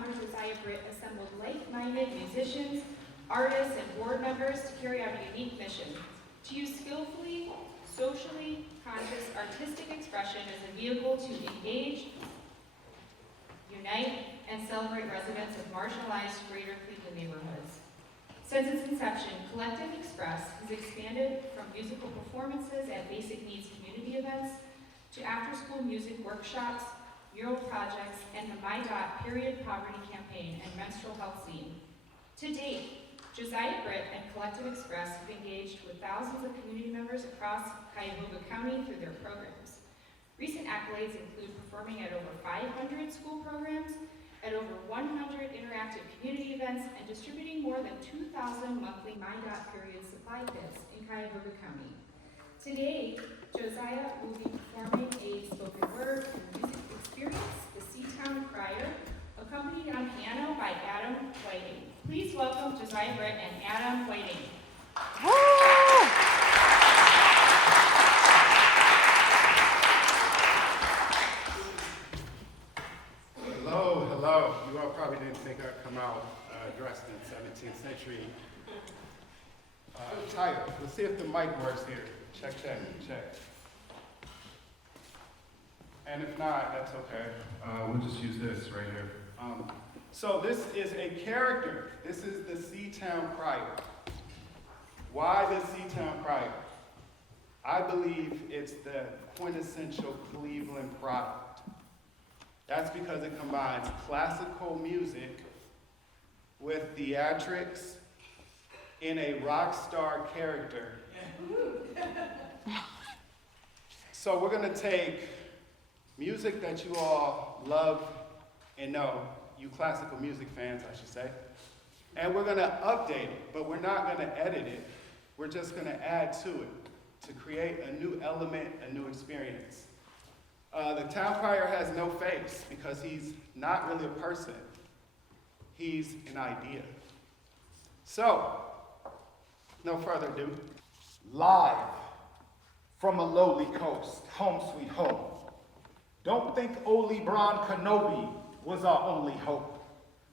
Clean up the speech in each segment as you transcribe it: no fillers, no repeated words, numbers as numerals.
founder Josiah Britt assembled like-minded musicians, artists, and board members to carry out a unique mission: to use skillfully, socially conscious artistic expression as a vehicle to engage, unite, and celebrate residents of marginalized Greater Cleveland neighborhoods. Since its inception, Collective Express has expanded from musical performances at basic needs community events to after-school music workshops, mural projects, and the My Dot period poverty campaign and menstrual health scene. To date, Josiah Britt and Collective Express have engaged with thousands of community members across Cuyahoga County through their programs. Recent accolades include performing at over 500 school programs, at over 100 interactive community events, and distributing more than 2,000 monthly My Dot period supply kits in Cuyahoga County. Today, Josiah will be performing a spoken word and music experience, the Seatown Crier, accompanied on piano by Adam Whiting. Please welcome Josiah Britt and Adam Whiting. Hello. You all probably didn't think I'd come out dressed in 17th century attire. Let's see if the mic works here. Check. And if not, that's okay. We'll just use this right here. So this is a character. This is the Seatown Crier. Why the Seatown Crier? I believe it's the quintessential Cleveland product. That's because it combines classical music with theatrics in a rock star character. So we're going to take music that you all love and know, you classical music fans, I should say, and we're going to update it, but we're not going to edit it. We're just going to add to it to create a new element, a new experience. The town crier has no face because he's not really a person. He's an idea. So, no further ado. Live from a lowly coast, home sweet home. Don't think Oli Bron Kenobi was our only hope.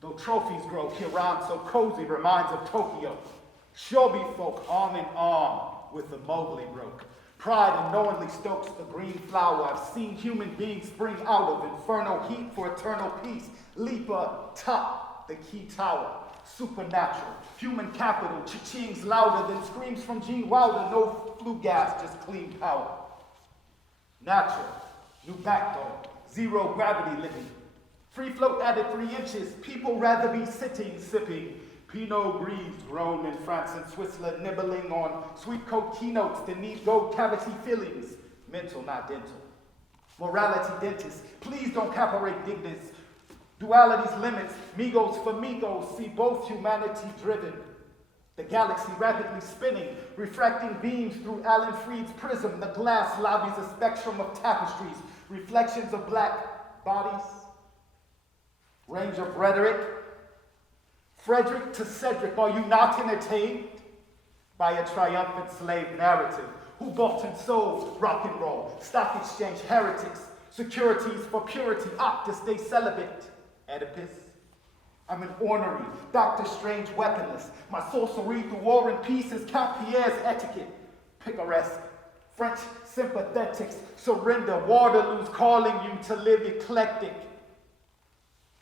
Though trophies grow Kiran so cozy reminds of Tokyo. Shobi folk arm in arm with the Mowgli broke. Pride unknowingly stokes the green flower. I've seen human beings spring out of infernal heat for eternal peace. Leap up top the key tower. Supernatural, human capital. Cha-ching's louder than screams from Gene Wilder. No flue gas, just clean power. Natural, new backbone. Zero gravity living. Free float added 3 inches. People rather be sitting, sipping. Pinot Gris grown in France and Switzerland, nibbling on sweet Coke keynotes that need gold cavity fillings. Mental, not dental. Morality dentist, please don't caparate dignity. Duality's limits, Migos for Migos, see both humanity driven. The galaxy rapidly spinning, refracting beams through Alan Freed's prism. The glass lobbies a spectrum of tapestries, reflections of black bodies. Range of rhetoric. Frederick to Cedric, are you not entertained by a triumphant slave narrative? Who bought and sold rock and roll, stock exchange heretics, securities for purity, Octus stay celibate, Oedipus? I'm an ornery, Dr. Strange weaponless. My sorcery through war and peace is Count Pierre's etiquette, picaresque. French sympathetics, surrender, Waterloo's calling you to live eclectic.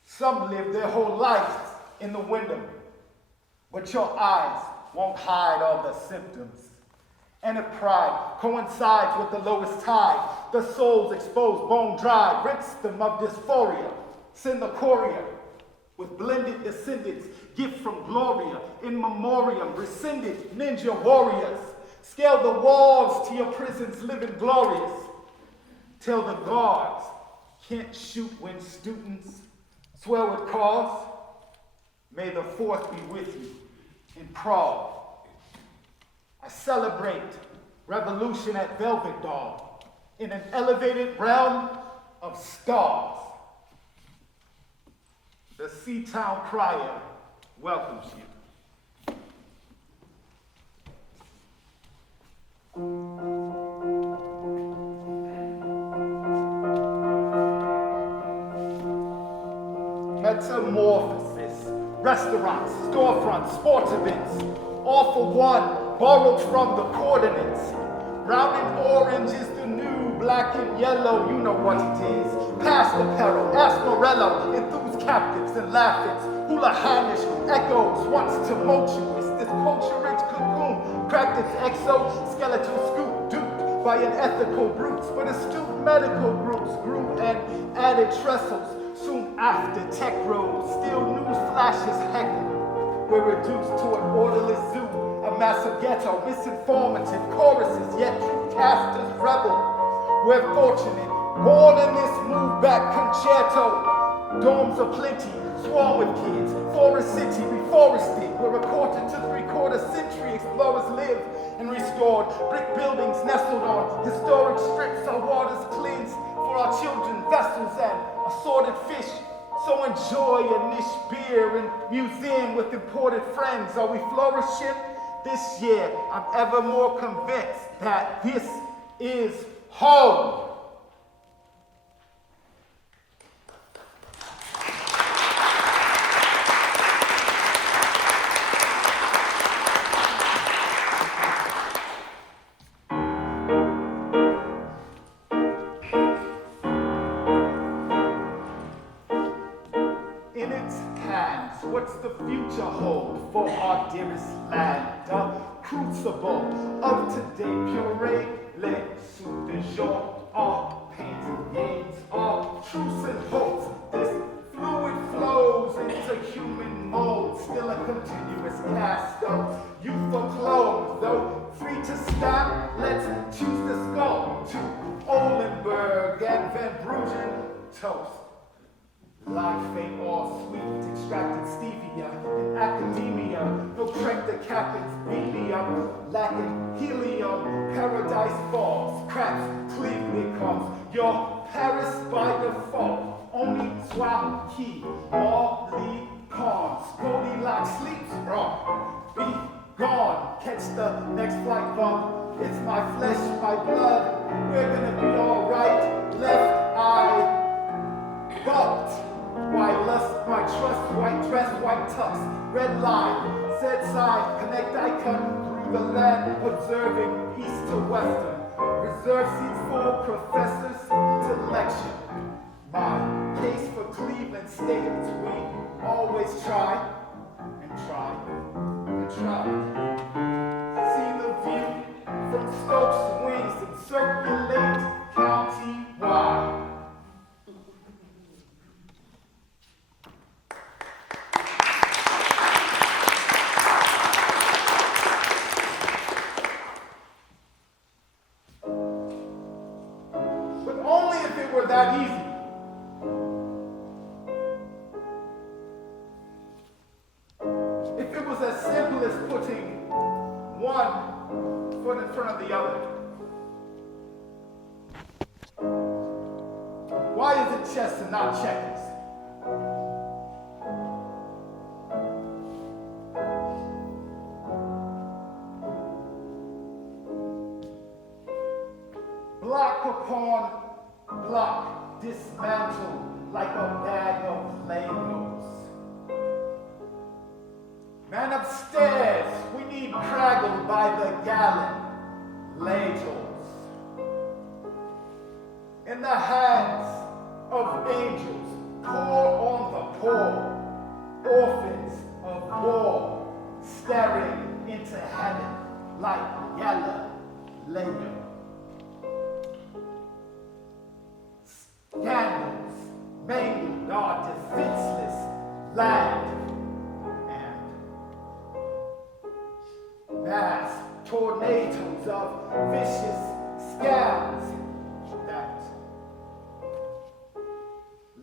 Some live their whole lives in the window, but your eyes won't hide all the symptoms. And if pride coincides with the lowest tide, the soul's exposed, bone dry, rinse them of dysphoria. Send the courier with blended descendants, gift from Gloria, in memoriam, rescinded ninja warriors. Scale the walls to your prisons, living glorious. Till the guards can't shoot when students swear with cause. May the 4th be with you in Prague. I celebrate revolution at Velvet Dawn in an elevated realm of stars. The Seatown Crier welcomes you. metamorphosis. Restaurants, storefronts, sports events, all for one, borrowed from the coordinates. Brown and orange is the new, black and yellow, you know what it is. Past apparel, Asperello, enthused captives and laughings. Hula Hanish echoes, once tumultuous. This culture-rich cocoon cracked its exoskeletal scoop, duped by unethical brutes. But astute medical groups grew and added trestles. Soon after, tech rose, still news flashes heckle. We're reduced to an orderless zoo, a massive ghetto, misinformative choruses, yet true casters rebel. We're fortunate, born in this move-back concerto. Dorms aplenty, swarm with kids, forest city, reforested. Where a quarter to three-quarter century explorers live and restored. Brick buildings nestled on historic strips, our waters cleansed for our children, vessels and assorted fish. So enjoy a niche beer and museum with imported friends. Are we flourishing? This year, I'm ever more convinced that this is home. In its hands, what's the future hold for our dearest land? A crucible of today, puree, le soup de jour, our pains and gains, our truths and hopes. This fluid flows into human mold, still a continuous cast of youthful clothes. Though free to stop, let's choose to go to Olenberg and Van Bruggen toast. Life ain't all sweet, extracted stevia in academia. No crank the captain's medium, lacking helium. Paradise falls, cracks, Cleveland becomes your Paris by default. Only Swahili, Molly Cons, Goldilocks sleeps wrong. Be gone, catch the next flight bump. It's my flesh, my blood. We're gonna be alright. Left eye bumped. Why lust, my trust, white dress, white tux, red line, said side, connect icon through the land, observing east to western, reserve seats for professors to lecture. My case for Cleveland states we always try and try and try. See the view from Stokes wings and circulate county-wide. That easy. If it was as simple as putting one foot in front of the other. Why is it chess and not checkers? Block upon block, dismantled like a bag of Legos. Man upstairs, we need craggled by the gallon, ladles. In the hands of angels, pour on the poor, orphans of war, staring into heaven like yellow Lego. Scandals mangled our defenseless land, and mass tornadoes of vicious scams that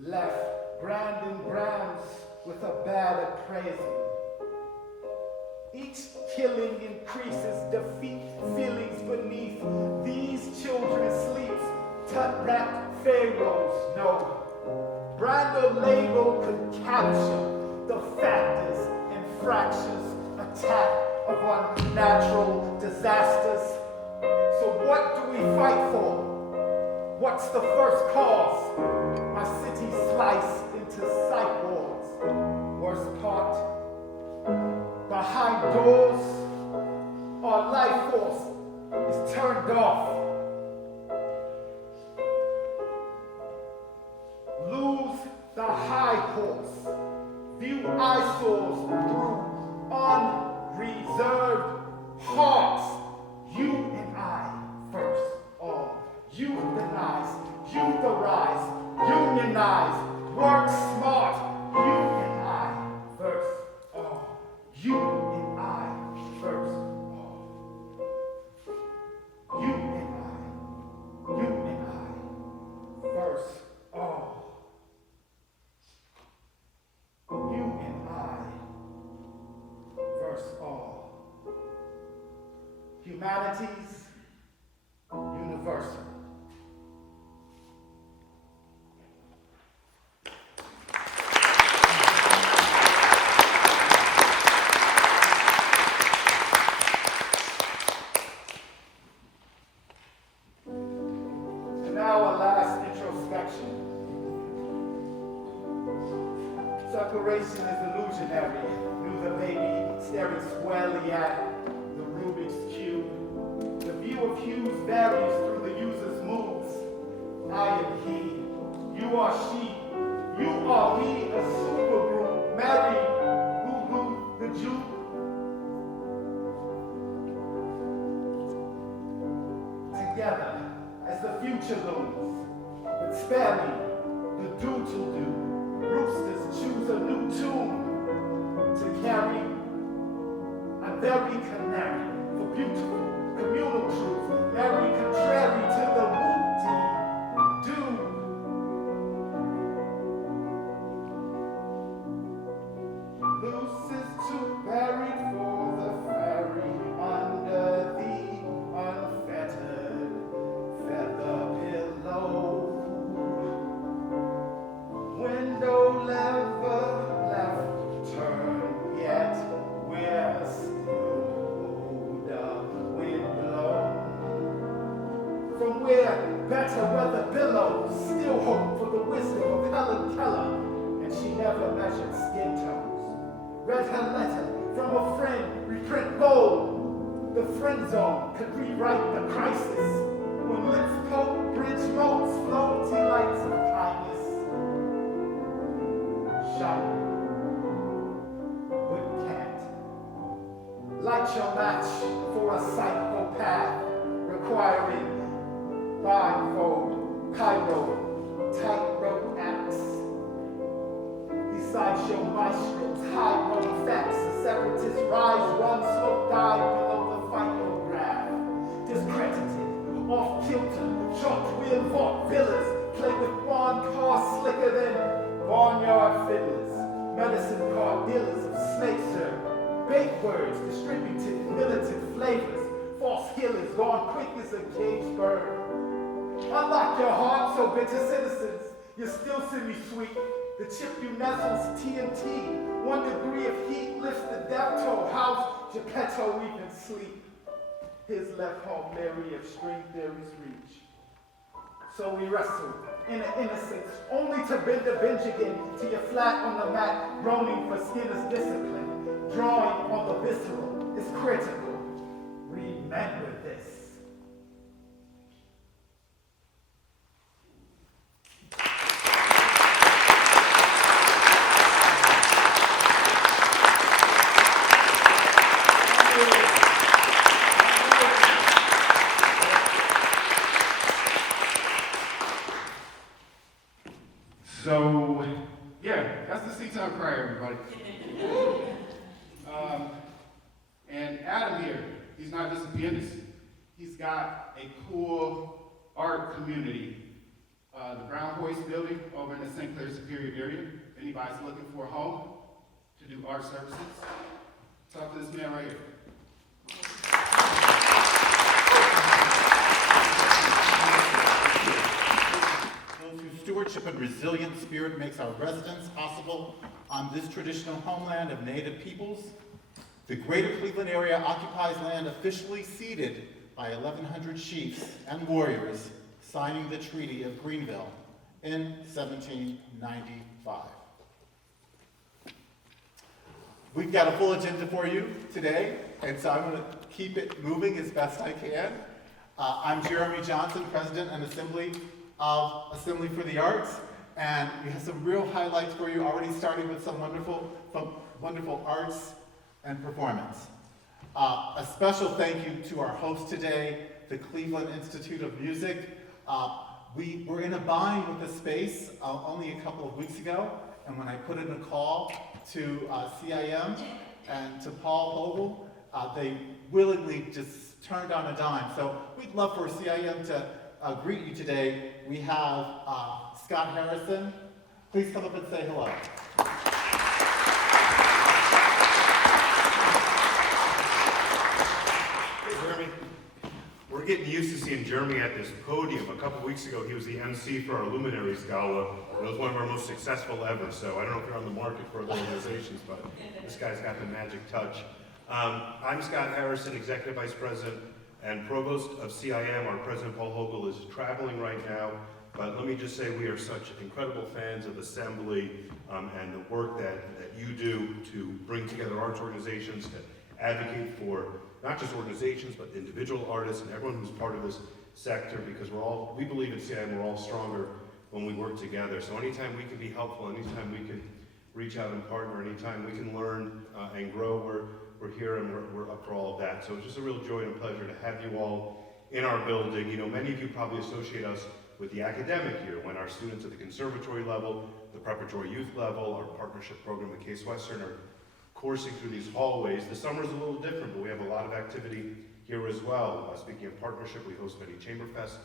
left Brandon Browns with a bad appraisal. Each killing increases defeat feelings beneath these children's sleeps. Tut-rat pharaohs know. Brando label could capture the factors and fractures, attack of unnatural disasters. So what do we fight for? What's the first cause? My city sliced into psych wards. off. Lose the high horse. View eyesores through unreserved hearts. You and I first all. Euthanize, euthorize, unionize, work smart. You and I first all. You and I first all. You and I first all. You and I verse all. Humanities universal. And now a last introspection. Separation is illusionary. Knew the baby staring squarely at the Rubik's Cube. The view of hues varies through the user's moves. I am he, you are she, you are me, a supergroup, married, Goo the Jew. Together, as the future looms, but spare me, the do-to-do. Roosters choose a new tune to carry. I'm very canary for beautiful communal truths, very contrary to the whoop-dee-do. Loose is too buried for the fairy under the unfettered feather pillow. Window lever left turn, yet we're still the wind blown. From where better weather billows, still hope for the wisdom of Helen Keller, and she never measured skin tones. Read her letter from a friend, reprint gold. The friend zone could rewrite the crisis when lips poke, bridge moats, floaty lights of kindness. Shout, but can't. Light your match for a psychopath, requiring blindfold, Cairo, tightrope acts. Besides your maestros, high road facts, the separatists rise, one smoke dive below the phytograph. Discredited, off kilter, chalked wheel vault villas, play with barn cars slicker than barnyard fiddlers, medicine card dealers of snake syrup, baked words distributed militant flavors, false healers gone quick as a caged bird. Unlock your heart, so bitter citizens, you're still semi-sweet. The chip you nestles TNT, 1 degree of heat lifts the death toll, house Geppetto even sleep. His left home Mary of string theory's reach. So we wrestle in an innocence, only to bend the bench again, till you're flat on the mat, groaning for Skinner's discipline. Drawing on the visceral is critical. Remember this. So, yeah, that's the Seatown Crier, everybody. And Adam here, he's not just a pianist. He's got a cool art community. The Brown Hoist building over in the St. Clair Superior area. If anybody's looking for a home to do art services, talk to this man right here. Those whose stewardship and resilient spirit makes our residence possible on this traditional homeland of Native peoples. The greater Cleveland area occupies land officially ceded by 1,100 chiefs and warriors signing the Treaty of Greenville in 1795. We've got a full agenda for you today, and so I'm going to keep it moving as best I can. I'm Jeremy Johnson, President and Assembly of Assembly for the Arts, and we have some real highlights for you, already starting with some wonderful arts and performance. A special thank you to our host today, the Cleveland Institute of Music. We were in a bind with the space only a couple of weeks ago, and when I put in a call to CIM and to Paul Hogle, they willingly just turned on a dime. So we'd love for CIM to greet you today. We have Scott Harrison. Please come up and say hello. Jeremy, we're getting used to seeing Jeremy at this podium. A couple weeks ago, he was the MC for our Luminaries Gala. It was one of our most successful ever, so I don't know if you're on the market for other organizations, but this guy's got the magic touch. I'm Scott Harrison, Executive Vice President and Provost of CIM. Our President Paul Hogle is traveling right now, but let me just say we are such incredible fans of Assembly and the work that you do to bring together arts organizations, to advocate for not just organizations, but individual artists and everyone who's part of this sector, because we believe at CIM we're all stronger when we work together. So anytime we can be helpful, anytime we can reach out and partner, anytime we can learn and grow, we're here and we're up for all of that. So it's just a real joy and a pleasure to have you all in our building. You know, many of you probably associate us with the academic year, when our students at the conservatory level, the preparatory youth level, our partnership program with Case Western are coursing through these hallways. The summer's a little different, but we have a lot of activity here as well. Speaking of partnership, we host many Chamberfest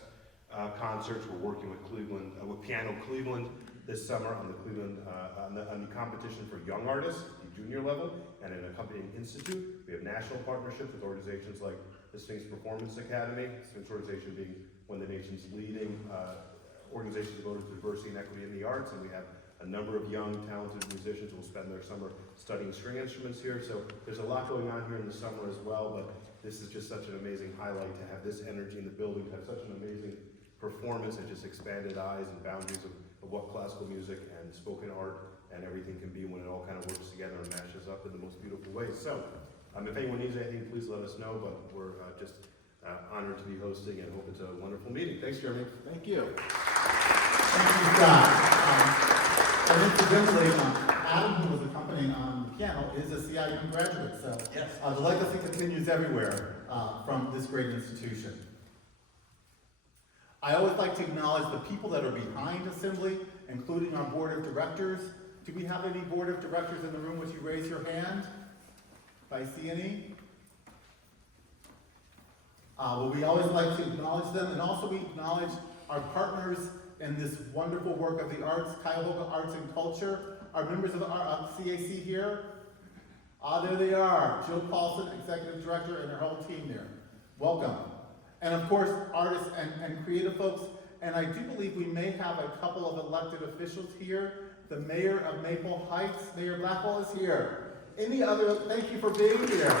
concerts. We're working with Cleveland, with Piano Cleveland this summer on the Cleveland, on the competition for young artists, the junior level, and an accompanying institute. We have national partnerships with organizations like the Sphinx Performance Academy, Sphinx organization being one of the nation's leading organizations devoted to diversity and equity in the arts, and we have a number of young, talented musicians who will spend their summer studying string instruments here. So there's a lot going on here in the summer as well, but this is just such an amazing highlight to have this energy in the building, to have such an amazing performance and just expanded eyes and boundaries of what classical music and spoken art and everything can be when it all kind of works together and mashes up in the most beautiful ways. So if anyone needs anything, please let us know, but we're just honored to be hosting and hope it's a wonderful meeting. Thanks, Jeremy. Thank you. Thank you, Scott. And incidentally, Adam, who was accompanying on the piano, is a CIM graduate, so yes. The legacy continues everywhere from this great institution. I always like to acknowledge the people that are behind Assembly, including our board of directors. Do we have any board of directors in the room? Would you raise your hand if I see any? Well, we always like to acknowledge them, and also we acknowledge our partners in this wonderful work of the arts, Cuyahoga Arts and Culture. Our members of the CAC here. There they are. Jill Paulson, Executive Director, and her whole team there. Welcome. And of course, artists and creative folks. And I do believe we may have a couple of elected officials here. The Mayor of Maple Heights, Mayor Blackwell, is here. Any other, thank you for being here.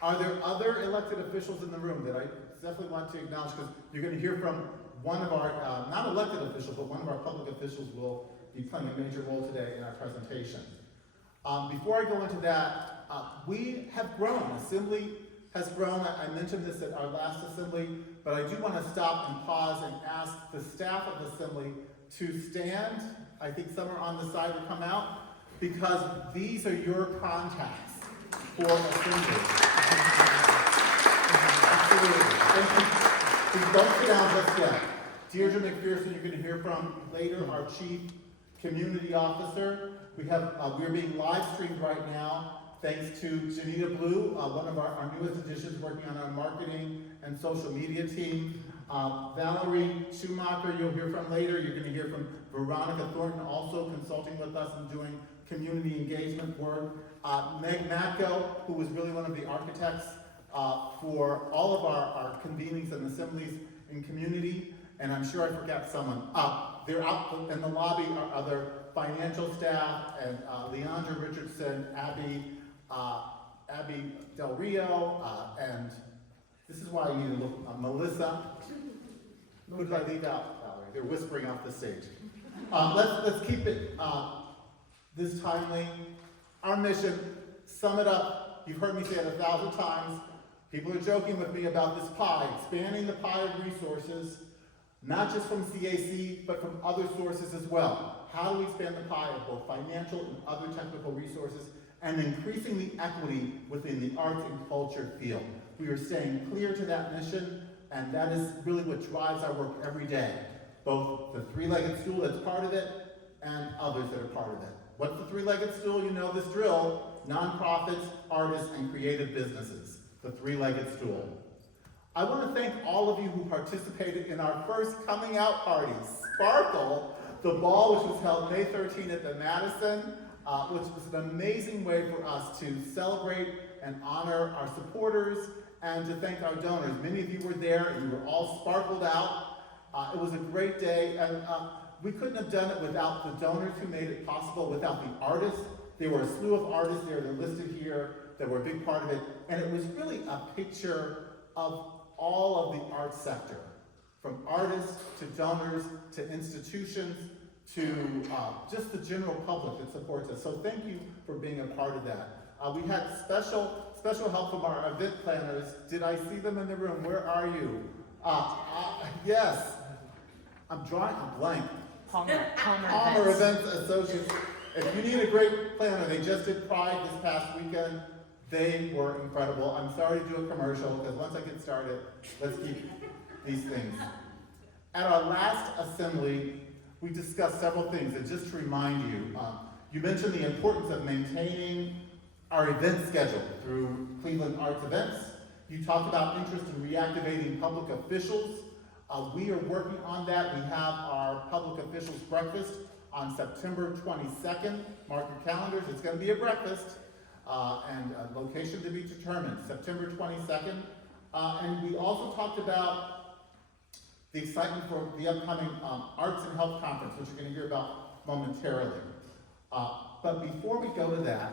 Are there other elected officials in the room that I definitely want to acknowledge, because you're going to hear from one of our, not elected officials, but one of our public officials will be playing a major role today in our presentation. Before I go into that, we have grown. Assembly has grown. I mentioned this at our last Assembly, but I do want to stop and pause and ask the staff of Assembly to stand. I think some are on the side will come out, because these are your contacts for Assembly. Absolutely. Thank you. Please don't sit down just yet. Deirdre McPherson, you're going to hear from later, our Chief Community Officer. We're being live streamed right now, thanks to Janita Blue, one of our newest additions working on our marketing and social media team. Valerie Schumacher, you'll hear from later. You're going to hear from Veronica Thornton, also consulting with us and doing community engagement work. Meg Matko, who was really one of the architects for all of our convenings and assemblies in community. And I'm sure I forgot someone. They're out in the lobby, our other financial staff, and Leandra Richardson, Abby Del Rio, and this is why you need to look, Melissa. Who did I leave out, Valerie? They're whispering off the stage. Let's keep it this timely. Our mission, sum it up. You've heard me say it 1,000 times. People are joking with me about this pie, expanding the pie of resources, not just from CAC, but from other sources as well. How do we expand the pie of both financial and other technical resources, and increasing the equity within the arts and culture field? We are staying clear to that mission, and that is really what drives our work every day. Both the three-legged stool that's part of it, and others that are part of it. What's the three-legged stool? You know this drill. Nonprofits, artists, and creative businesses. The three-legged stool. I want to thank all of you who participated in our first coming out party, Sparkle, the ball which was held May 13 at the Madison, which was an amazing way for us to celebrate and honor our supporters and to thank our donors. Many of you were there and you were all sparkled out. It was a great day, and we couldn't have done it without the donors who made it possible, without the artists. There were a slew of artists there, they're listed here, that were a big part of it, and it was really a picture of all of the arts sector, from artists to donors to institutions to just the general public that supports us. So thank you for being a part of that. We had special help from our event planners. Did I see them in the room? Where are you? Yes. I'm drawing a blank. Palmer Events Associates. If you need a great planner, they just did Pride this past weekend. They were incredible. I'm sorry to do a commercial, because once I get started, let's keep these things. At our last assembly, we discussed several things, and just to remind you, you mentioned the importance of maintaining our event schedule through Cleveland Arts Events. You talked about interest in reactivating public officials. We are working on that. We have our public officials breakfast on September 22nd. Mark your calendars, it's going to be a breakfast, and a location to be determined, September 22nd. And we also talked about the excitement for the upcoming Arts and Health Conference, which you're going to hear about momentarily. But before we go to that,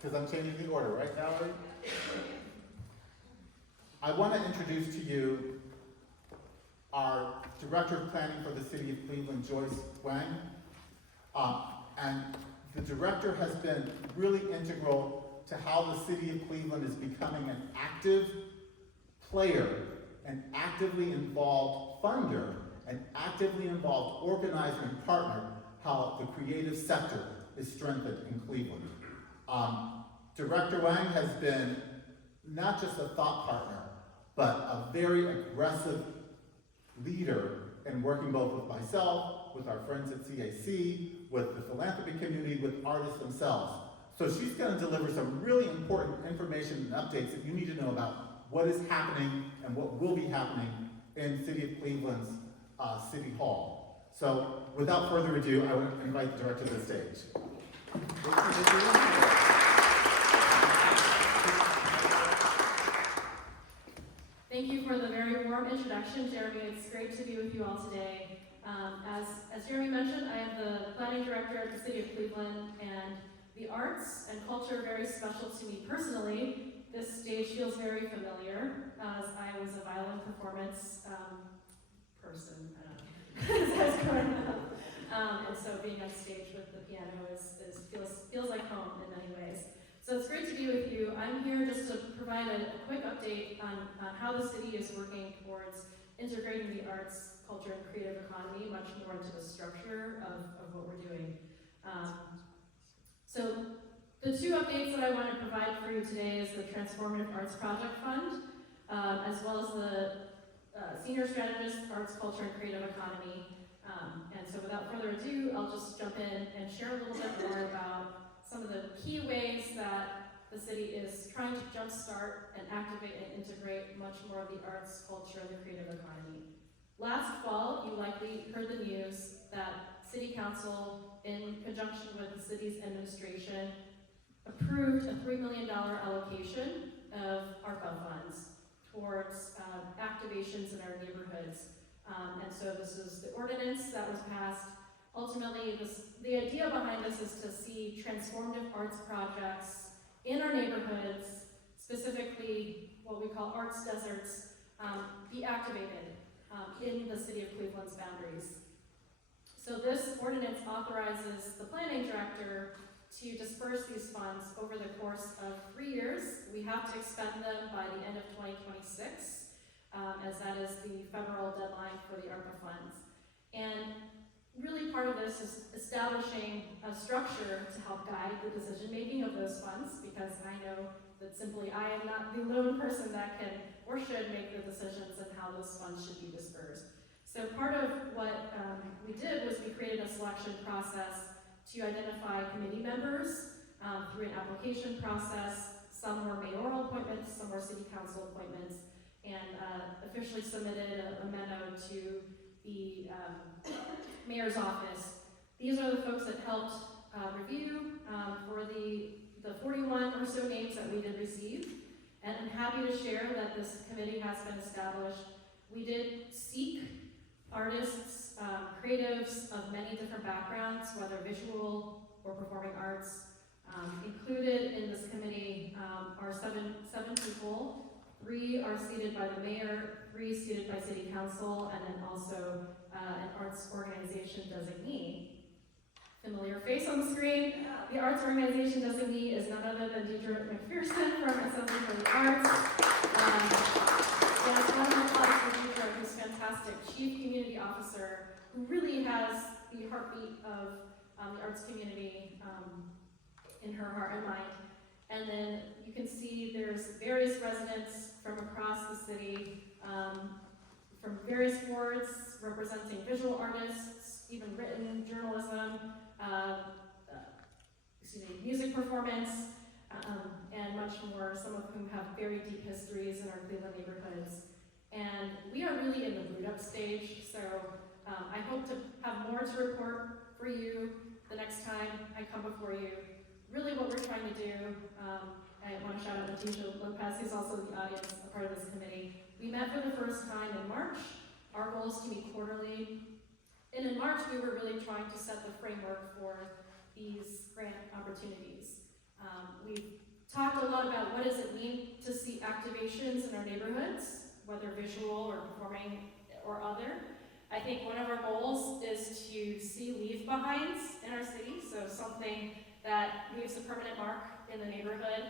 because I'm changing the order, right, Valerie? I want to introduce to you our Director of Planning for the City of Cleveland, Joyce Wang. And the Director has been really integral to how the City of Cleveland is becoming an active player, an actively involved funder, an actively involved organizer and partner, how the creative sector is strengthened in Cleveland. Director Wang has been not just a thought partner, but a very aggressive leader in working both with myself, with our friends at CAC, with the philanthropy community, with artists themselves. So she's going to deliver some really important information and updates that you need to know about what is happening and what will be happening in City of Cleveland's City Hall. So without further ado, I would invite the director to the stage. Thank you for the very warm introduction, Jeremy. It's great to be with you all today. As Jeremy mentioned, I am the planning director at the City of Cleveland, and the arts and culture are very special to me personally. This stage feels very familiar, as I was a violin performance person as I was growing up. And so being on stage with the piano feels like home in many ways. So it's great to be with you. I'm here just to provide a quick update on how the city is working towards integrating the arts, culture, and creative economy much more into the structure of what we're doing. So the two updates that I want to provide for you today is the Transformative Arts Project Fund, as well as the Senior Strategist Arts, Culture, and Creative Economy. And so without further ado, I'll just jump in and share a little bit more about some of the key ways that the city is trying to jumpstart and activate and integrate much more of the arts, culture, and the creative economy. Last fall, you likely heard the news that City Council, in conjunction with the city's administration, approved a $3 million allocation of ARPA funds towards activations in our neighborhoods. And so this is the ordinance that was passed. Ultimately, the idea behind this is to see transformative arts projects in our neighborhoods, specifically what we call arts deserts, be activated in the City of Cleveland's boundaries. So this ordinance authorizes the planning director to disperse these funds over the course of 3 years. We have to expend them by the end of 2026, as that is the federal deadline for the ARPA funds. And really part of this is establishing a structure to help guide the decision-making of those funds, because I know that simply I am not the lone person that can or should make the decisions on how those funds should be dispersed. So part of what we did was we created a selection process to identify committee members through an application process. Some were mayoral appointments, some were city council appointments, and officially submitted a memo to the mayor's office. These are the folks that helped review for the 41 or so names that we did receive. And I'm happy to share that this committee has been established. We did seek artists, creatives of many different backgrounds, whether visual or performing arts. Included in this committee are seven people. 3 are seated by the mayor, 3 seated by city council, and then also an arts organization designee. Familiar face on the screen. The arts organization designee is none other than Deidre McPherson from Assembly for the Arts. And one of applause for Deidre, who's fantastic, Chief Community Officer, who really has the heartbeat of the arts community in her heart and mind. And then you can see there's various residents from across the city, from various boards representing visual artists, even written journalism, music performance, and much more, some of whom have very deep histories in our Cleveland neighborhoods. And we are really in the boot-up stage, so I hope to have more to report for you the next time I come before you. Really what we're trying to do, I want to shout out to Tisha Lopez, who's also the audience, a part of this committee. We met for the first time in March. Our goal is to meet quarterly. And in March, we were really trying to set the framework for these grant opportunities. We've talked a lot about what does it mean to see activations in our neighborhoods, whether visual or performing or other. I think one of our goals is to see leave behinds in our city, so something that leaves a permanent mark in the neighborhood,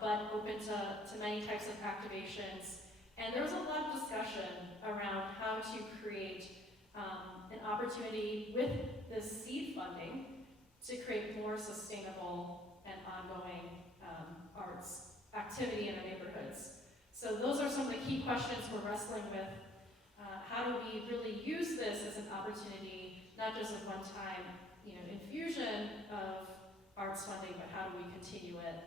but open to many types of activations. And there was a lot of discussion around how to create an opportunity with this seed funding to create more sustainable and ongoing arts activity in our neighborhoods. So those are some of the key questions we're wrestling with. How do we really use this as an opportunity, not just a one-time, infusion of arts funding, but how do we continue it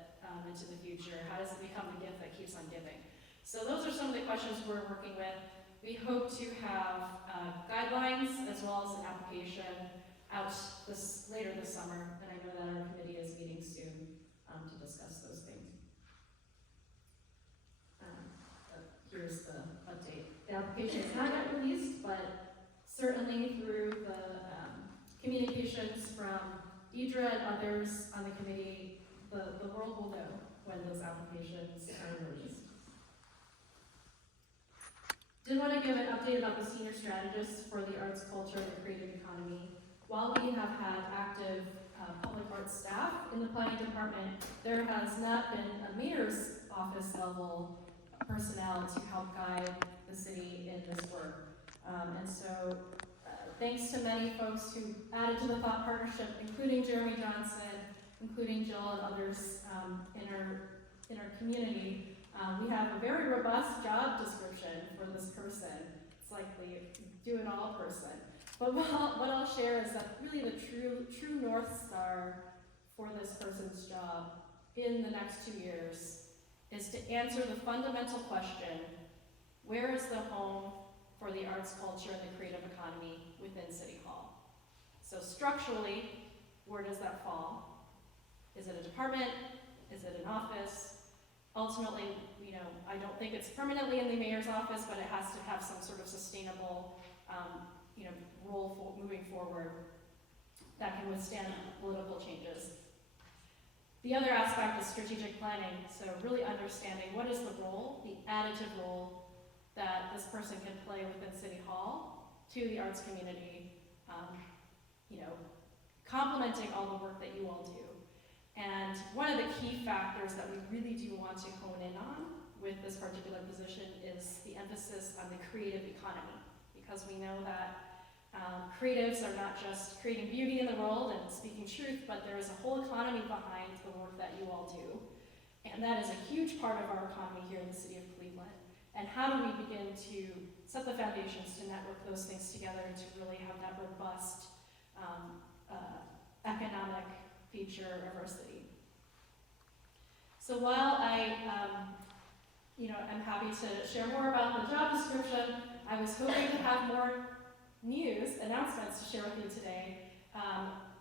into the future? How does it become the gift that keeps on giving? So those are some of the questions we're working with. We hope to have guidelines as well as an application out later this summer, and I know that our committee is meeting soon to discuss those things. Here's the update. The application is not yet released, but certainly through the communications from Deidre and others on the committee, the world will know when those applications are released. Did want to give an update about the senior strategists for the arts, culture, and the creative economy. While we have had active public arts staff in the planning department, there has not been a mayor's office level personnel to help guide the city in this work. And so thanks to many folks who added to the thought partnership, including Jeremy Johnson, including Jill and others in our community, we have a very robust job description for this person. It's like the do-it-all person. But what I'll share is that really the true North Star for this person's job in the next 2 years is to answer the fundamental question, where is the home for the arts, culture, and the creative economy within City Hall? So structurally, where does that fall? Is it a department? Is it an office? Ultimately, I don't think it's permanently in the mayor's office, but it has to have some sort of sustainable, role moving forward that can withstand political changes. The other aspect is strategic planning, so really understanding what is the role, the additive role that this person can play within City Hall to the arts community, complementing all the work that you all do. And one of the key factors that we really do want to hone in on with this particular position is the emphasis on the creative economy, because we know that creatives are not just creating beauty in the world and speaking truth, but there is a whole economy behind the work that you all do. And that is a huge part of our economy here in the city of Cleveland. And how do we begin to set the foundations to network those things together and to really have that robust economic feature of our city? So while I'm happy to share more about the job description, I was hoping to have more news, announcements to share with you today.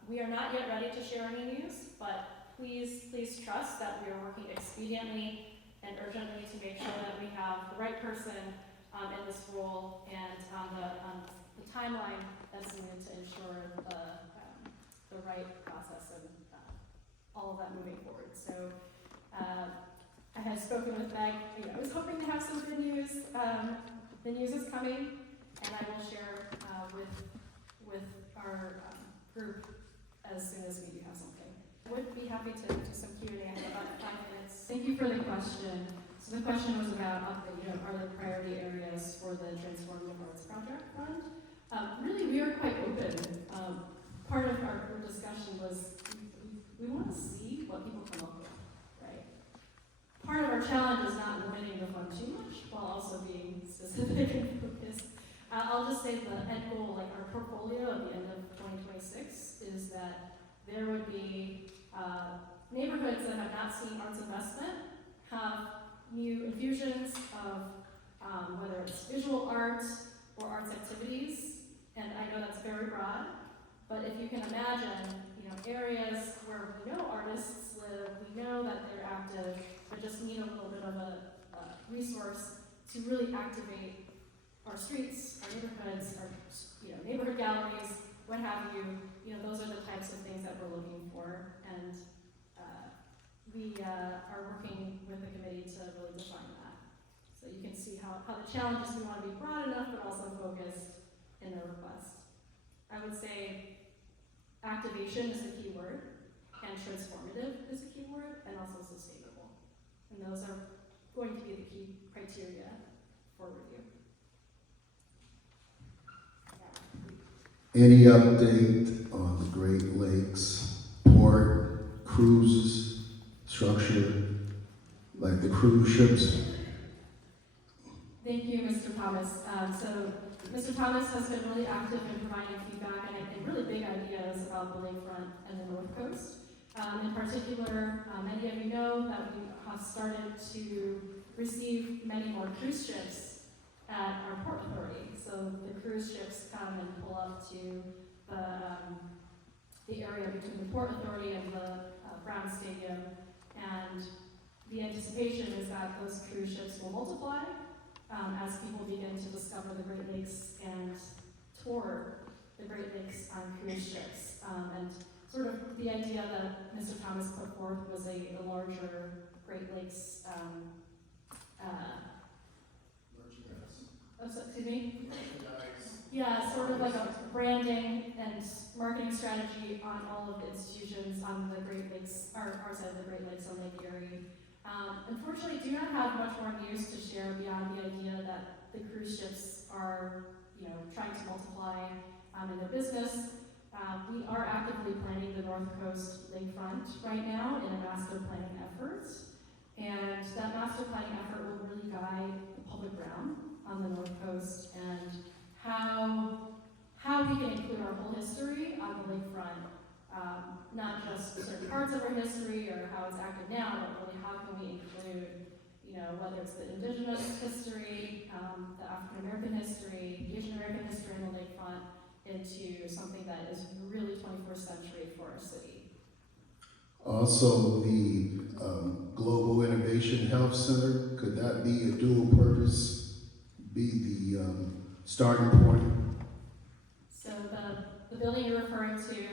We are not yet ready to share any news, but please trust that we are working expediently and urgently to make sure that we have the right person in this role and on the timeline that's needed to ensure the right process and all of that moving forward. So I had spoken with Meg. I was hoping to have some good news. The news is coming, and I will share with our group as soon as we do have something. I would be happy to do some Q&A. I have about 5 minutes. Thank you for the question. So the question was about, are there priority areas for the Transformative Arts Project Fund? Really, we are quite open. Part of our discussion was we want to see what people come up with, right? Part of our challenge is not limiting the fund too much while also being specific and focused. I'll just say the end goal, like our portfolio at the end of 2026, is that there would be neighborhoods that have not seen arts investment have new infusions of whether it's visual art or arts activities, and I know that's very broad, but if you can imagine, areas where we know artists live, we know that they're active, but just need a little bit of a resource to really activate our streets, our neighborhoods, our neighborhood galleries, what have you. Those are the types of things that we're looking for, and we are working with the committee to really define that. So you can see how the challenges, we want to be broad enough but also focused in the request. I would say activation is the key word, and transformative is the key word, and also sustainable. And those are going to be the key criteria for review. Any update on the Great Lakes port cruise structure, like the cruise ships? Thank you, Mr. Thomas. So Mr. Thomas has been really active in providing feedback and really big ideas about the lakefront and the North Coast. In particular, many of you know that we have started to receive many more cruise ships at our Port Authority. So the cruise ships come and pull up to the area between the Port Authority and the Brown Stadium, and the anticipation is that those cruise ships will multiply as people begin to discover the Great Lakes and tour the Great Lakes on cruise ships. And sort of the idea that Mr. Thomas put forth was a larger Great Lakes excuse me? Yeah, sort of like a branding and marketing strategy on all of the institutions on the Great Lakes, our side of the Great Lakes on Lake Erie. Unfortunately, do not have much more news to share beyond the idea that the cruise ships are, trying to multiply in their business. We are actively planning the North Coast Lakefront right now in a master planning effort, and that master planning effort will really guide the public realm on the North Coast and how we can include our whole history on the lakefront, not just certain parts of our history or how it's active now, but really how can we include, whether it's the indigenous history, the African American history, the Asian American history on the lakefront, into something that is really 21st century for our city. Also, the Global Innovation Health Center, could that be a dual purpose, be the starting point? So the building you're referring to,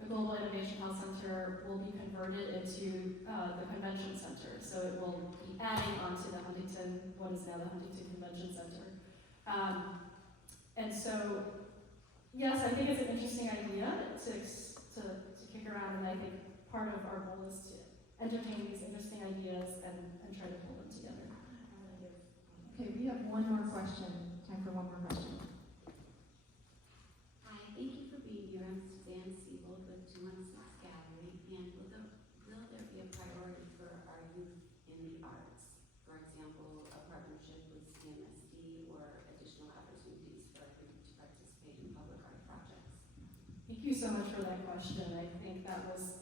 the Global Innovation Health Center, will be converted into the convention center. So it will be adding onto the Huntington, what is now the Huntington Convention Center. And so, yes, I think it's an interesting idea to kick around, and I think part of our goal is to entertain these interesting ideas and try to pull them together. Okay, we have one more question. Time for one more question. Hi, thank you for being here. I'm Suzanne Siebold with 216 Gallery, and will there be a priority for our youth in the arts? For example, a partnership with CMSD or additional opportunities for youth to participate in public art projects? Thank you so much for that question. I think that was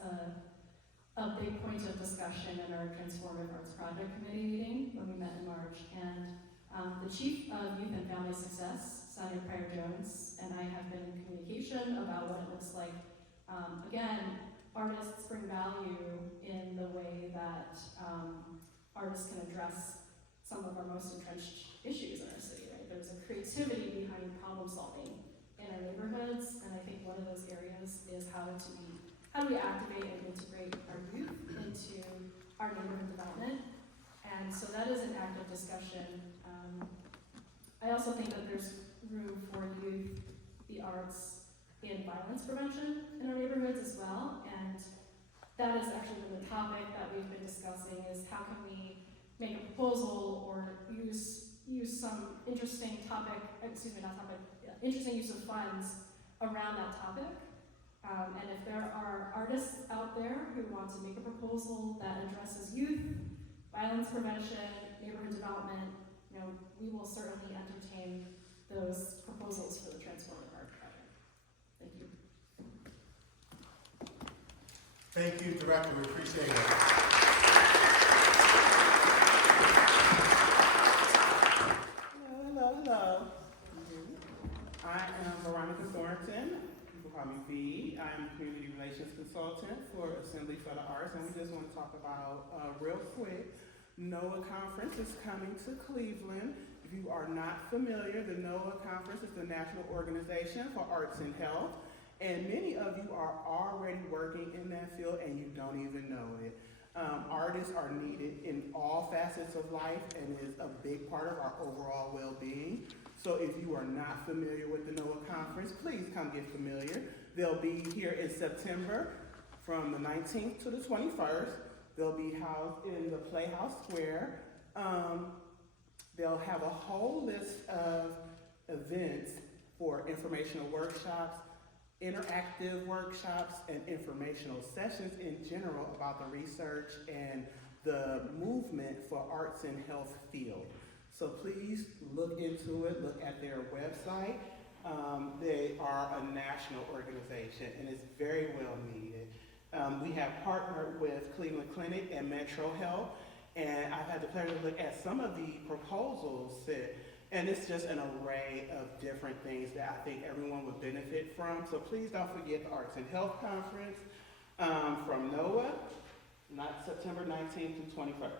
a big point of discussion in our Transformative Arts Project Committee meeting when we met in March. And the Chief of Youth and Family Success, Sonia Pryor-Jones, and I have been in communication about what it looks like. Again, artists bring value in the way that artists can address some of our most entrenched issues in our city, right? There's a creativity behind problem solving in our neighborhoods, and I think one of those areas is how do we activate and integrate our youth into our neighborhood development? And so that is an active discussion. I also think that there's room for youth, the arts, and violence prevention in our neighborhoods as well. And that is actually the topic that we've been discussing, is how can we make a proposal or use some interesting interesting use of funds around that topic. And if there are artists out there who want to make a proposal that addresses youth, violence prevention, neighborhood development, we will certainly entertain those proposals for the Transformative Art Project. Thank you. Thank you, Director. We appreciate it. Hello. I am Veronica Thornton. People call me V. I am a community relations consultant for Assembly for the Arts, and we just want to talk about real quick. NOAA Conference is coming to Cleveland. If you are not familiar, the NOAA Conference is the National Organization for Arts and Health, and many of you are already working in that field and you don't even know it. Artists are needed in all facets of life and is a big part of our overall well-being. So if you are not familiar with the NOAA Conference, please come get familiar. They'll be here in September from the 19th to the 21st. They'll be housed in the Playhouse Square. They'll have a whole list of events for informational workshops, interactive workshops, and informational sessions in general about the research and the movement for arts and health field. So please look into it, look at their website. They are a national organization and it's very well needed. We have partnered with Cleveland Clinic and Metro Health, and I've had the pleasure to look at some of the proposals set, and it's just an array of different things that I think everyone would benefit from. So please don't forget the Arts and Health Conference from NOAA, not September 19th to 21st.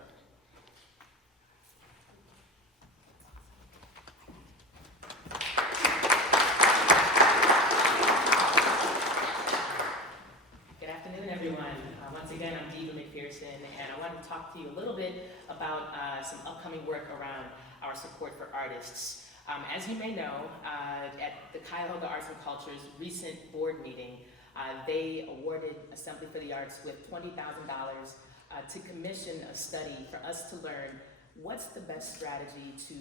Again, I'm Diva McPherson, and I wanted to talk to you a little bit about some upcoming work around our support for artists. As you may know, at the Cuyahoga Arts and Culture's recent board meeting, they awarded Assembly for the Arts with $20,000 to commission a study for us to learn what's the best strategy to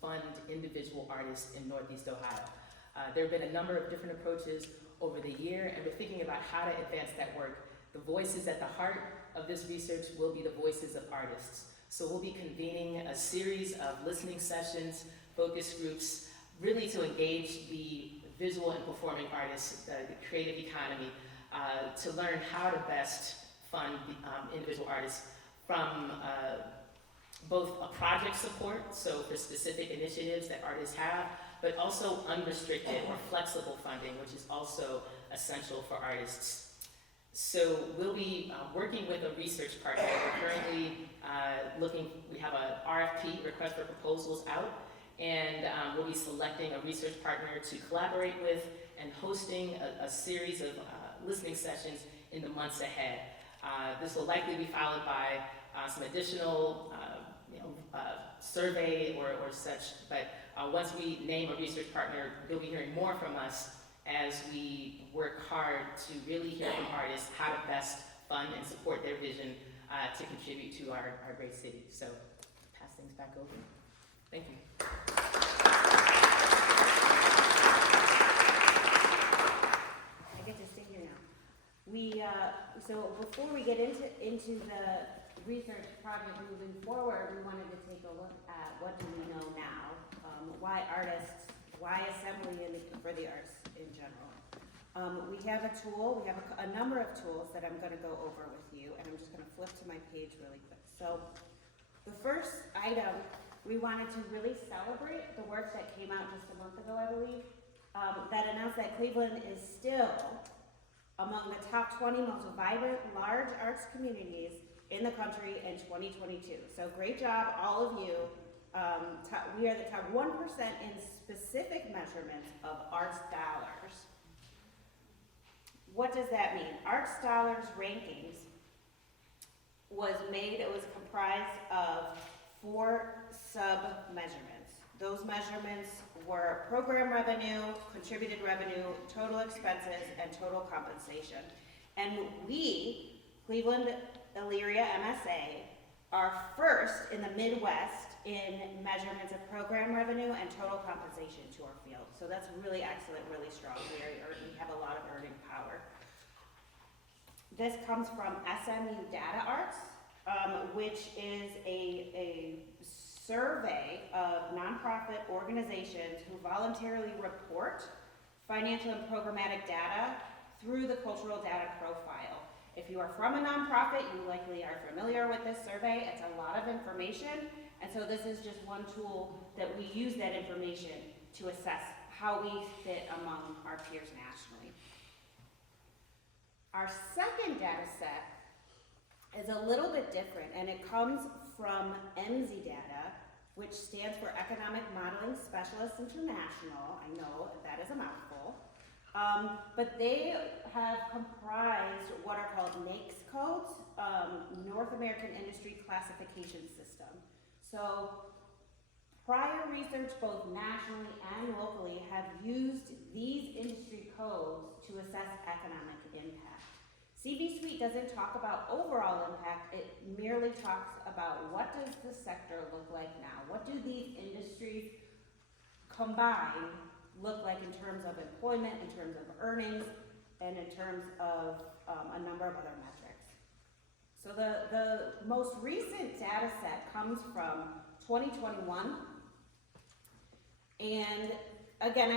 fund individual artists in Northeast Ohio. There have been a number of different approaches over the year, and we're thinking about how to advance that work. The voices at the heart of this research will be the voices of artists. So we'll be convening a series of listening sessions, focus groups, really to engage the visual and performing artists, the creative economy, to learn how to best fund individual artists from both a project support, so for specific initiatives that artists have, but also unrestricted or flexible funding, which is also essential for artists. So we'll be working with a research partner. We're currently we have an RFP, request for proposals, out, and we'll be selecting a research partner to collaborate with and hosting a series of listening sessions in the months ahead. This will likely be followed by some additional survey or such, but once we name a research partner, you'll be hearing more from us as we work hard to really hear from artists how to best fund and support their vision to contribute to our great city. So pass things back over. Thank you. I get to stay here now. So before we get into the research project moving forward, we wanted to take a look at what do we know now? Why artists? Why Assembly for the arts in general? We have a tool, we have a number of tools that I'm gonna go over with you, and I'm just gonna flip to my page really quick. So the first item, we wanted to really celebrate the work that came out just a month ago, I believe, that announced that Cleveland is still among the top 20 most vibrant large arts communities in the country in 2022. So great job, all of you. We are the top 1% in specific measurements of arts dollars. What does that mean? Arts dollars rankings was comprised of 4 sub-measurements. Those measurements were program revenue, contributed revenue, total expenses, and total compensation. And we, Cleveland Elyria MSA, are first in the Midwest in measurements of program revenue and total compensation to our field. So that's really excellent, really strong. We have a lot of earning power. This comes from SMU Data Arts, which is a survey of nonprofit organizations who voluntarily report financial and programmatic data through the cultural data profile. If you are from a nonprofit, you likely are familiar with this survey. It's a lot of information, and so this is just one tool that we use that information to assess how we fit among our peers nationally. Our second data set is a little bit different, and it comes from MZ Data, which stands for Economic Modeling Specialists International. I know that is a mouthful. But they have comprised what are called NAICS codes, North American Industry Classification System. So prior research, both nationally and locally, have used these industry codes to assess economic impact. CV Suite doesn't talk about overall impact, it merely talks about what does the sector look like now? What do these industries combined look like in terms of employment, in terms of earnings, and in terms of a number of other metrics. So the most recent data set comes from 2021. And again,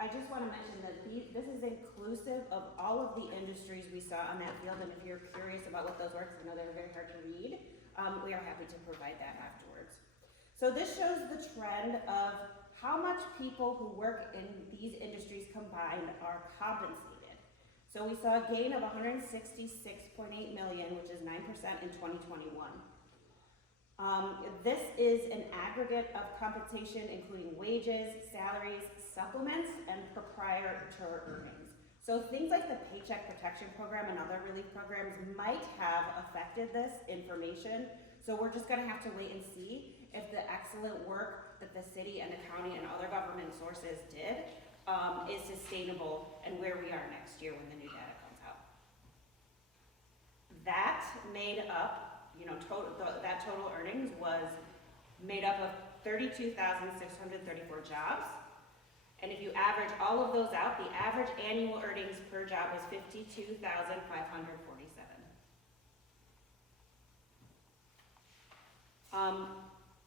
I just want to mention that this is inclusive of all of the industries we saw on that field, and if you're curious about what those were, because I know they were very hard to read, we are happy to provide that afterwards. So this shows the trend of how much people who work in these industries combined are compensated. So we saw a gain of 166.8 million, which is 9% in 2021. This is an aggregate of compensation including wages, salaries, supplements, and proprietor earnings. So things like the Paycheck Protection Program and other relief programs might have affected this information. So we're just gonna have to wait and see if the excellent work that the city and the county and other government sources did is sustainable and where we are next year when the new data comes out. That made up, that total earnings was made up of 32,634 jobs. And if you average all of those out, the average annual earnings per job was 52,547.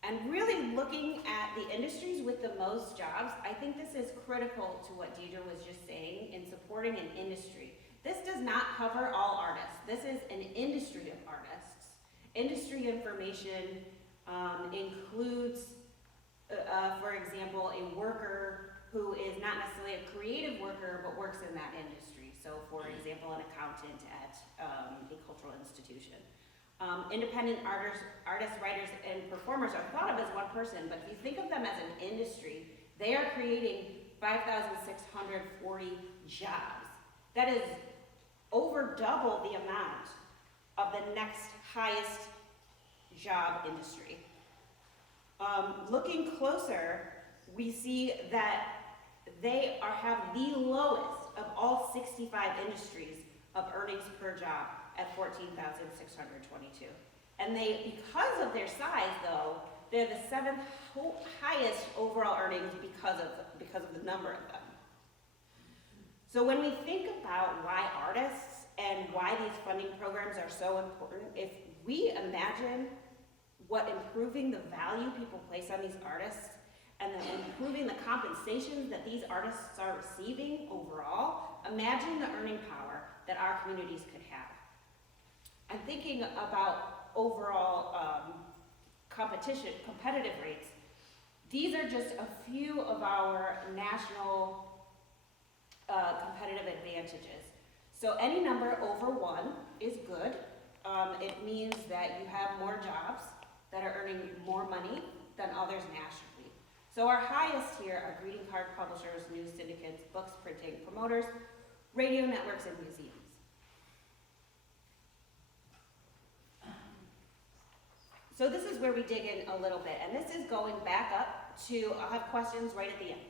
And really looking at the industries with the most jobs, I think this is critical to what Deidre was just saying in supporting an industry. This does not cover all artists. This is an industry of artists. Industry information includes, for example, a worker who is not necessarily a creative worker, but works in that industry. So for example, an accountant at a cultural institution. Independent artists, writers, and performers are thought of as one person, but if you think of them as an industry, they are creating 5,640 jobs. That is over double the amount of the next highest job industry. Looking closer, we see that they have the lowest of all 65 industries of earnings per job at 14,622. And they, because of their size though, they're the seventh highest overall earnings because of the number of them. So when we think about why artists and why these funding programs are so important, if we imagine what improving the value people place on these artists and then improving the compensations that these artists are receiving overall, imagine the earning power that our communities could have. And thinking about overall competitive rates, these are just a few of our national competitive advantages. So any number over 1 is good. It means that you have more jobs that are earning more money than others nationally. So our highest here are greeting card publishers, news syndicates, books printing, promoters, radio networks, and museums. So this is where we dig in a little bit, and this is going back up to, I'll have questions right at the end.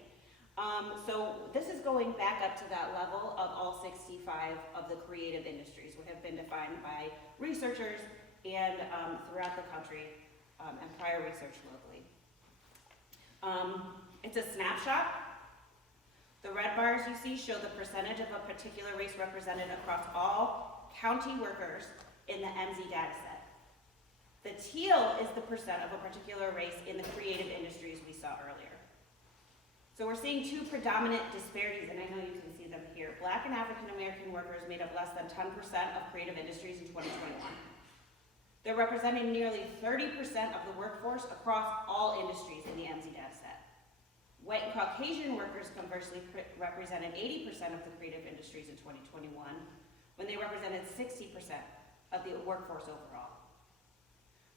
So this is going back up to that level of all 65 of the creative industries, which have been defined by researchers and throughout the country and prior research locally. It's a snapshot. The red bars you see show the percentage of a particular race represented across all county workers in the MZ data set. The teal is the percent of a particular race in the creative industries we saw earlier. So we're seeing two predominant disparities, and I know you can see them here. Black and African American workers made up less than 10% of creative industries in 2021. They're representing nearly 30% of the workforce across all industries in the MZ data set. White and Caucasian workers conversely represented 80% of the creative industries in 2021, when they represented 60% of the workforce overall.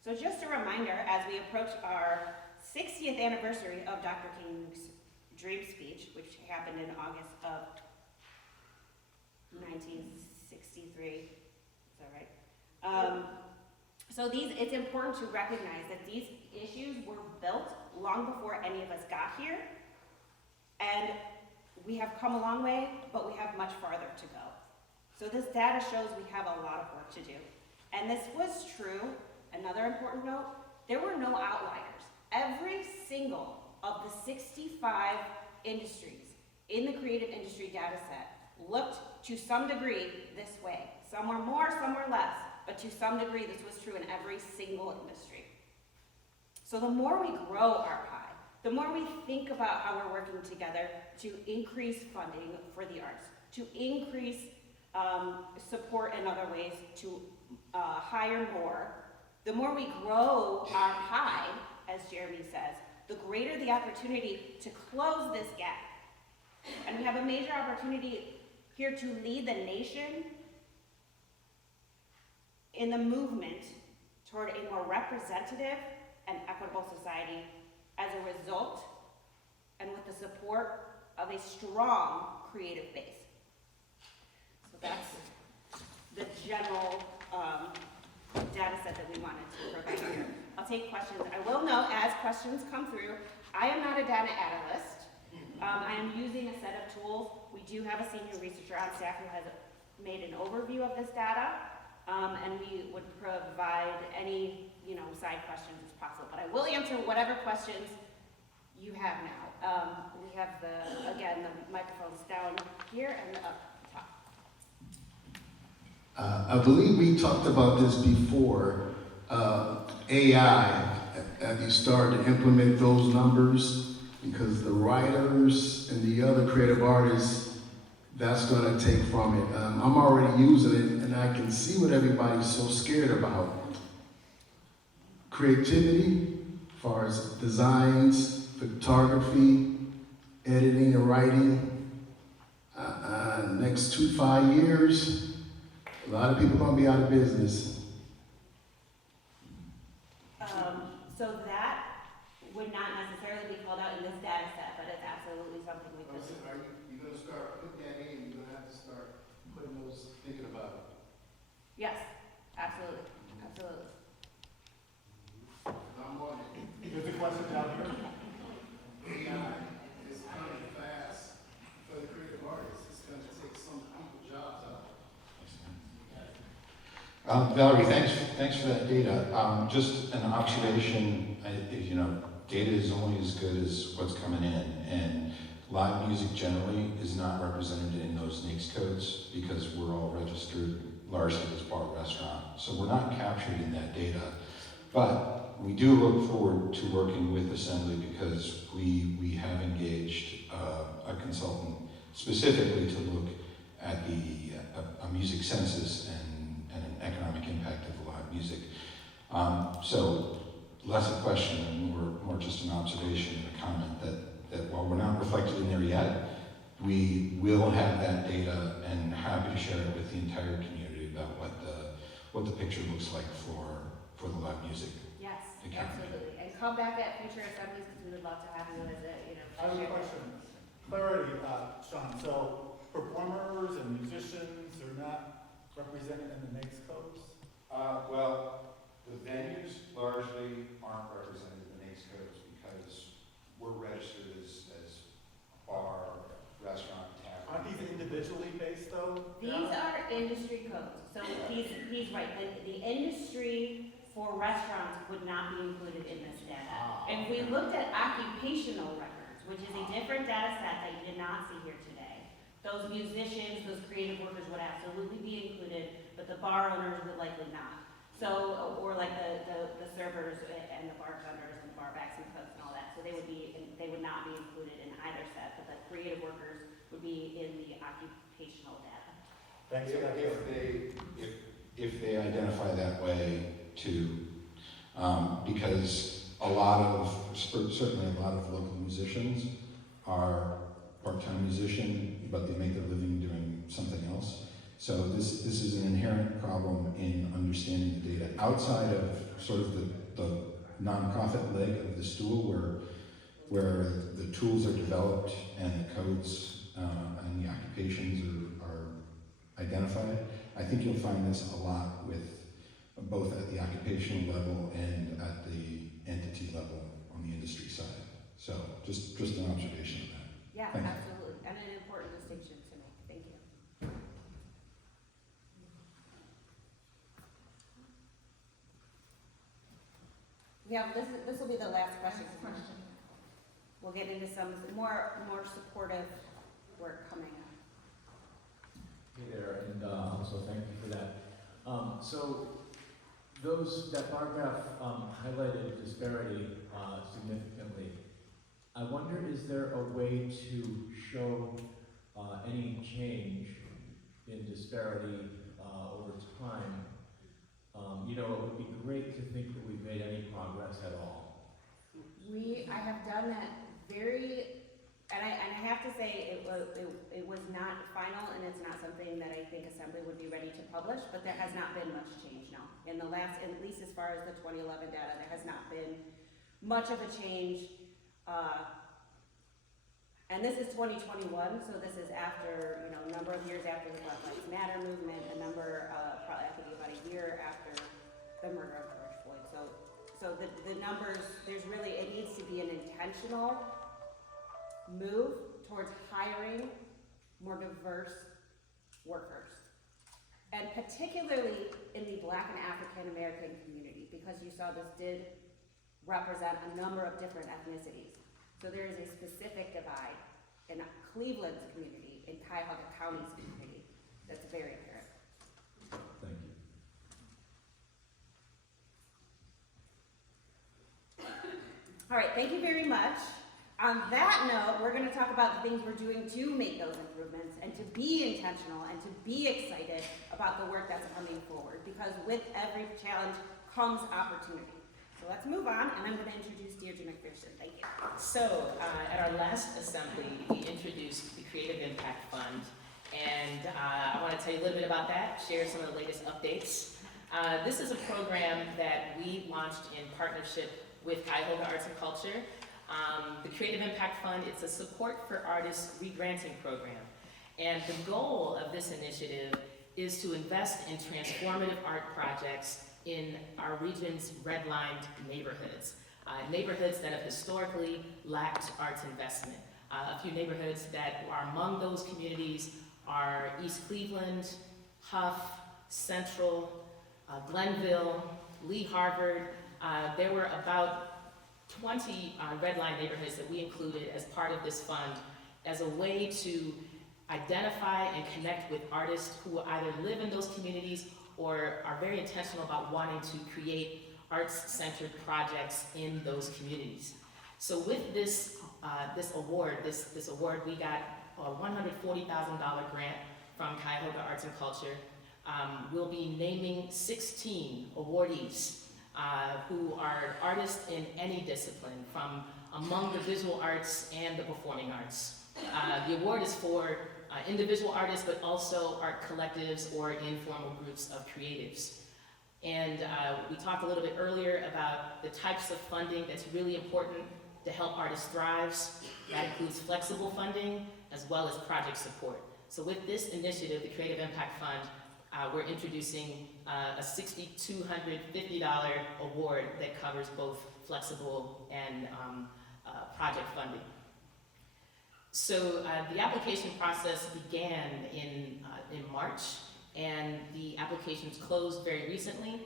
So just a reminder, as we approach our 60th anniversary of Dr. King's Dream Speech, which happened in August of 1963, is that right? So it's important to recognize that these issues were built long before any of us got here, and we have come a long way, but we have much farther to go. So this data shows we have a lot of work to do. And this was true, another important note, there were no outliers. Every single of the 65 industries in the creative industry data set looked to some degree this way. Some were more, some were less, but to some degree this was true in every single industry. So the more we grow our pie, the more we think about how we're working together to increase funding for the arts, to increase support in other ways, to hire more, the more we grow our pie, as Jeremy says, the greater the opportunity to close this gap. And we have a major opportunity here to lead the nation in the movement toward a more representative and equitable society as a result and with the support of a strong creative base. So that's the general data set that we wanted to provide here. I'll take questions. I will note, as questions come through, I am not a data analyst. I am using a set of tools. We do have a senior researcher on staff who has made an overview of this data, and we would provide any side questions as possible. But I will answer whatever questions you have now. We have the microphones down here and up top. I believe we talked about this before. AI, have you started to implement those numbers? Because the writers and the other creative artists, that's going to take from it. I'm already using it, and I can see what everybody's so scared about. Creativity, as far as designs, photography, editing and writing. Next 2-5 years, a lot of people are going to be out of business. So that would not necessarily be called out in this data set, but it's absolutely something we could. Are you going to start putting that in? You're going to have to start putting those, thinking about it. Yes, absolutely, absolutely. I'm wondering, There's a question down here. AI is coming fast for the creative artists. It's going to take some people's jobs out. Valerie, thanks for that data. Just an observation, data is only as good as what's coming in, and live music generally is not represented in those NAICS codes because we're all registered largely as bar restaurant. So we're not captured in that data. But we do look forward to working with Assembly because we have engaged a consultant specifically to look at a music census and an economic impact of live music. So less a question and more just an observation and a comment that while we're not reflected in there yet, we will have that data and happy to share it with the entire community about what the picture looks like for the live music. Yes, Okay. absolutely. And come back at future assemblies because we would love to have you as a, I have a question. Clarity, Sean. So performers and musicians are not represented in the NAICS codes? Well, the venues largely aren't represented in the NAICS codes because we're registered as bar, restaurant, tavern. Aren't these individually based though? These are industry codes. So he's right. The industry for restaurants would not be included in this data. And we looked at occupational records, which is a different data set that you did not see here today. Those musicians, those creative workers would absolutely be included, but the bar owners would likely not. So, or like the servers and the bartenders and the barbacks and cooks and all that. So they would not be included in either set, but the creative workers would be in the occupational data. Thanks for that. If they identify that way too, because certainly a lot of local musicians are part-time musician, but they make their living doing something else. So this is an inherent problem in understanding the data outside of sort of the nonprofit leg of the stool where the tools are developed and the codes and the occupations are identified. I think you'll find this a lot with both at the occupational level and at the entity level on the industry side. So just an observation of that. Yeah, Thank you. absolutely. And an important distinction to make. Thank you. Yeah, this will be the last question. We'll get into some more supportive work coming up. Hey there, and also thank you for that. So that bar graph highlighted disparity significantly. I wonder, is there a way to show any change in disparity over time? It would be great to think that we've made any progress at all. I have done that and I have to say it was not final, and it's not something that I think Assembly would be ready to publish, but there has not been much change, no. In the last, at least as far as the 2011 data, there has not been much of a change. And this is 2021, so this is after, a number of years after the Black Lives Matter movement, probably I think about a year after the murder of George Floyd. So the numbers, it needs to be an intentional move towards hiring more diverse workers. And particularly in the Black and African American community, because you saw this did represent a number of different ethnicities. So there is a specific divide in Cleveland's community, in Cuyahoga County's community, that's very apparent. Thank you. All right, thank you very much. On that note, we're going to talk about the things we're doing to make those improvements and to be intentional and to be excited about the work that's coming forward, because with every challenge comes opportunity. So let's move on, and I'm going to introduce Deirdre McPherson. Thank you. So, at our last assembly, we introduced the Creative Impact Fund, and I want to tell you a little bit about that, share some of the latest updates. This is a program that we launched in partnership with Cuyahoga Arts and Culture. The Creative Impact Fund, it's a support for artists re-granting program. And the goal of this initiative is to invest in transformative art projects in our region's redlined neighborhoods. Neighborhoods that have historically lacked arts investment. A few neighborhoods that are among those communities are East Cleveland, Huff, Central, Glenville, Lee Harvard. There were about 20 red line neighborhoods that we included as part of this fund as a way to identify and connect with artists who either live in those communities or are very intentional about wanting to create arts-centered projects in those communities. So with this award, we got a $140,000 grant from Cuyahoga Arts and Culture. We'll be naming 16 awardees who are artists in any discipline, from among the visual arts and the performing arts. The award is for individual artists, but also art collectives or informal groups of creatives. And we talked a little bit earlier about the types of funding that's really important to help artists thrive. That includes flexible funding as well as project support. So with this initiative, the Creative Impact Fund, we're introducing a $6,250 award that covers both flexible and project funding. So the application process began in March, and the applications closed very recently.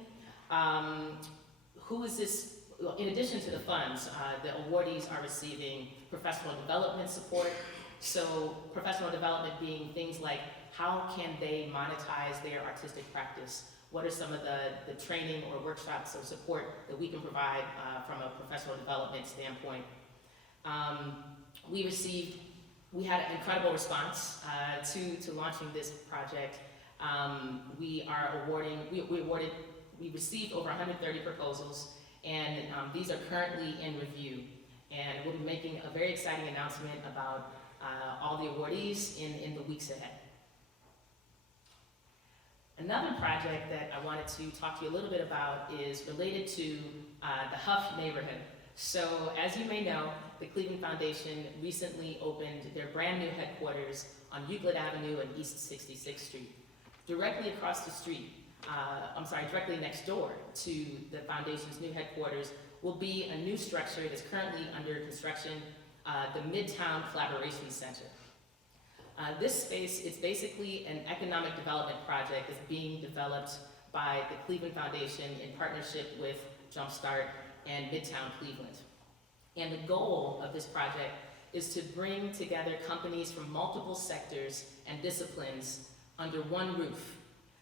Who is this? Well, in addition to the funds, the awardees are receiving professional development support. So professional development being things like, how can they monetize their artistic practice? What are some of the training or workshops or support that we can provide from a professional development standpoint? We had an incredible response to launching this project. We received over 130 proposals, and these are currently in review. And we'll be making a very exciting announcement about all the awardees in the weeks ahead. Another project that I wanted to talk to you a little bit about is related to the Huff neighborhood. So as you may know, the Cleveland Foundation recently opened their brand new headquarters on Euclid Avenue and East 66th Street. Directly across the street, directly next door to the foundation's new headquarters will be a new structure that's currently under construction, the Midtown Collaboration Center. This space is basically an economic development project that's being developed by the Cleveland Foundation in partnership with Jumpstart and Midtown Cleveland. And the goal of this project is to bring together companies from multiple sectors and disciplines under one roof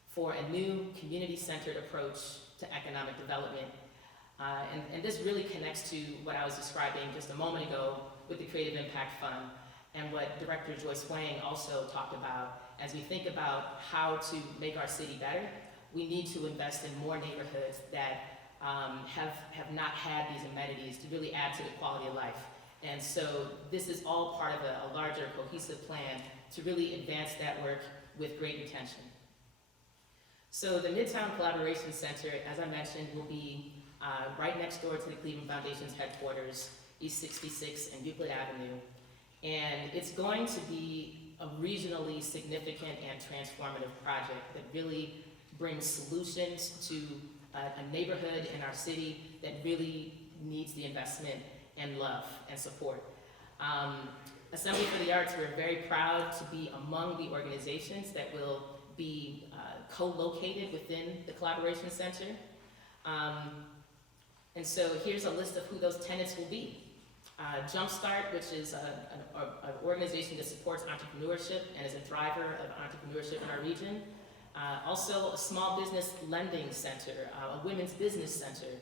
for a new community-centered approach to economic development. And this really connects to what I was describing just a moment ago with the Creative Impact Fund, and what Director Joyce Wang also talked about. As we think about how to make our city better, we need to invest in more neighborhoods that have not had these amenities to really add to the quality of life. And so this is all part of a larger cohesive plan to really advance that work with great intention. So the Midtown Collaboration Center, as I mentioned, will be right next door to the Cleveland Foundation's headquarters, East 66 and Euclid Avenue. And it's going to be a regionally significant and transformative project that really brings solutions to a neighborhood in our city that really needs the investment and love and support. Assembly for the Arts, we're very proud to be among the organizations that will be co-located within the Collaboration Center. And so here's a list of who those tenants will be. Jumpstart, which is an organization that supports entrepreneurship and is a driver of entrepreneurship in our region. Also a small business lending center, a women's business center.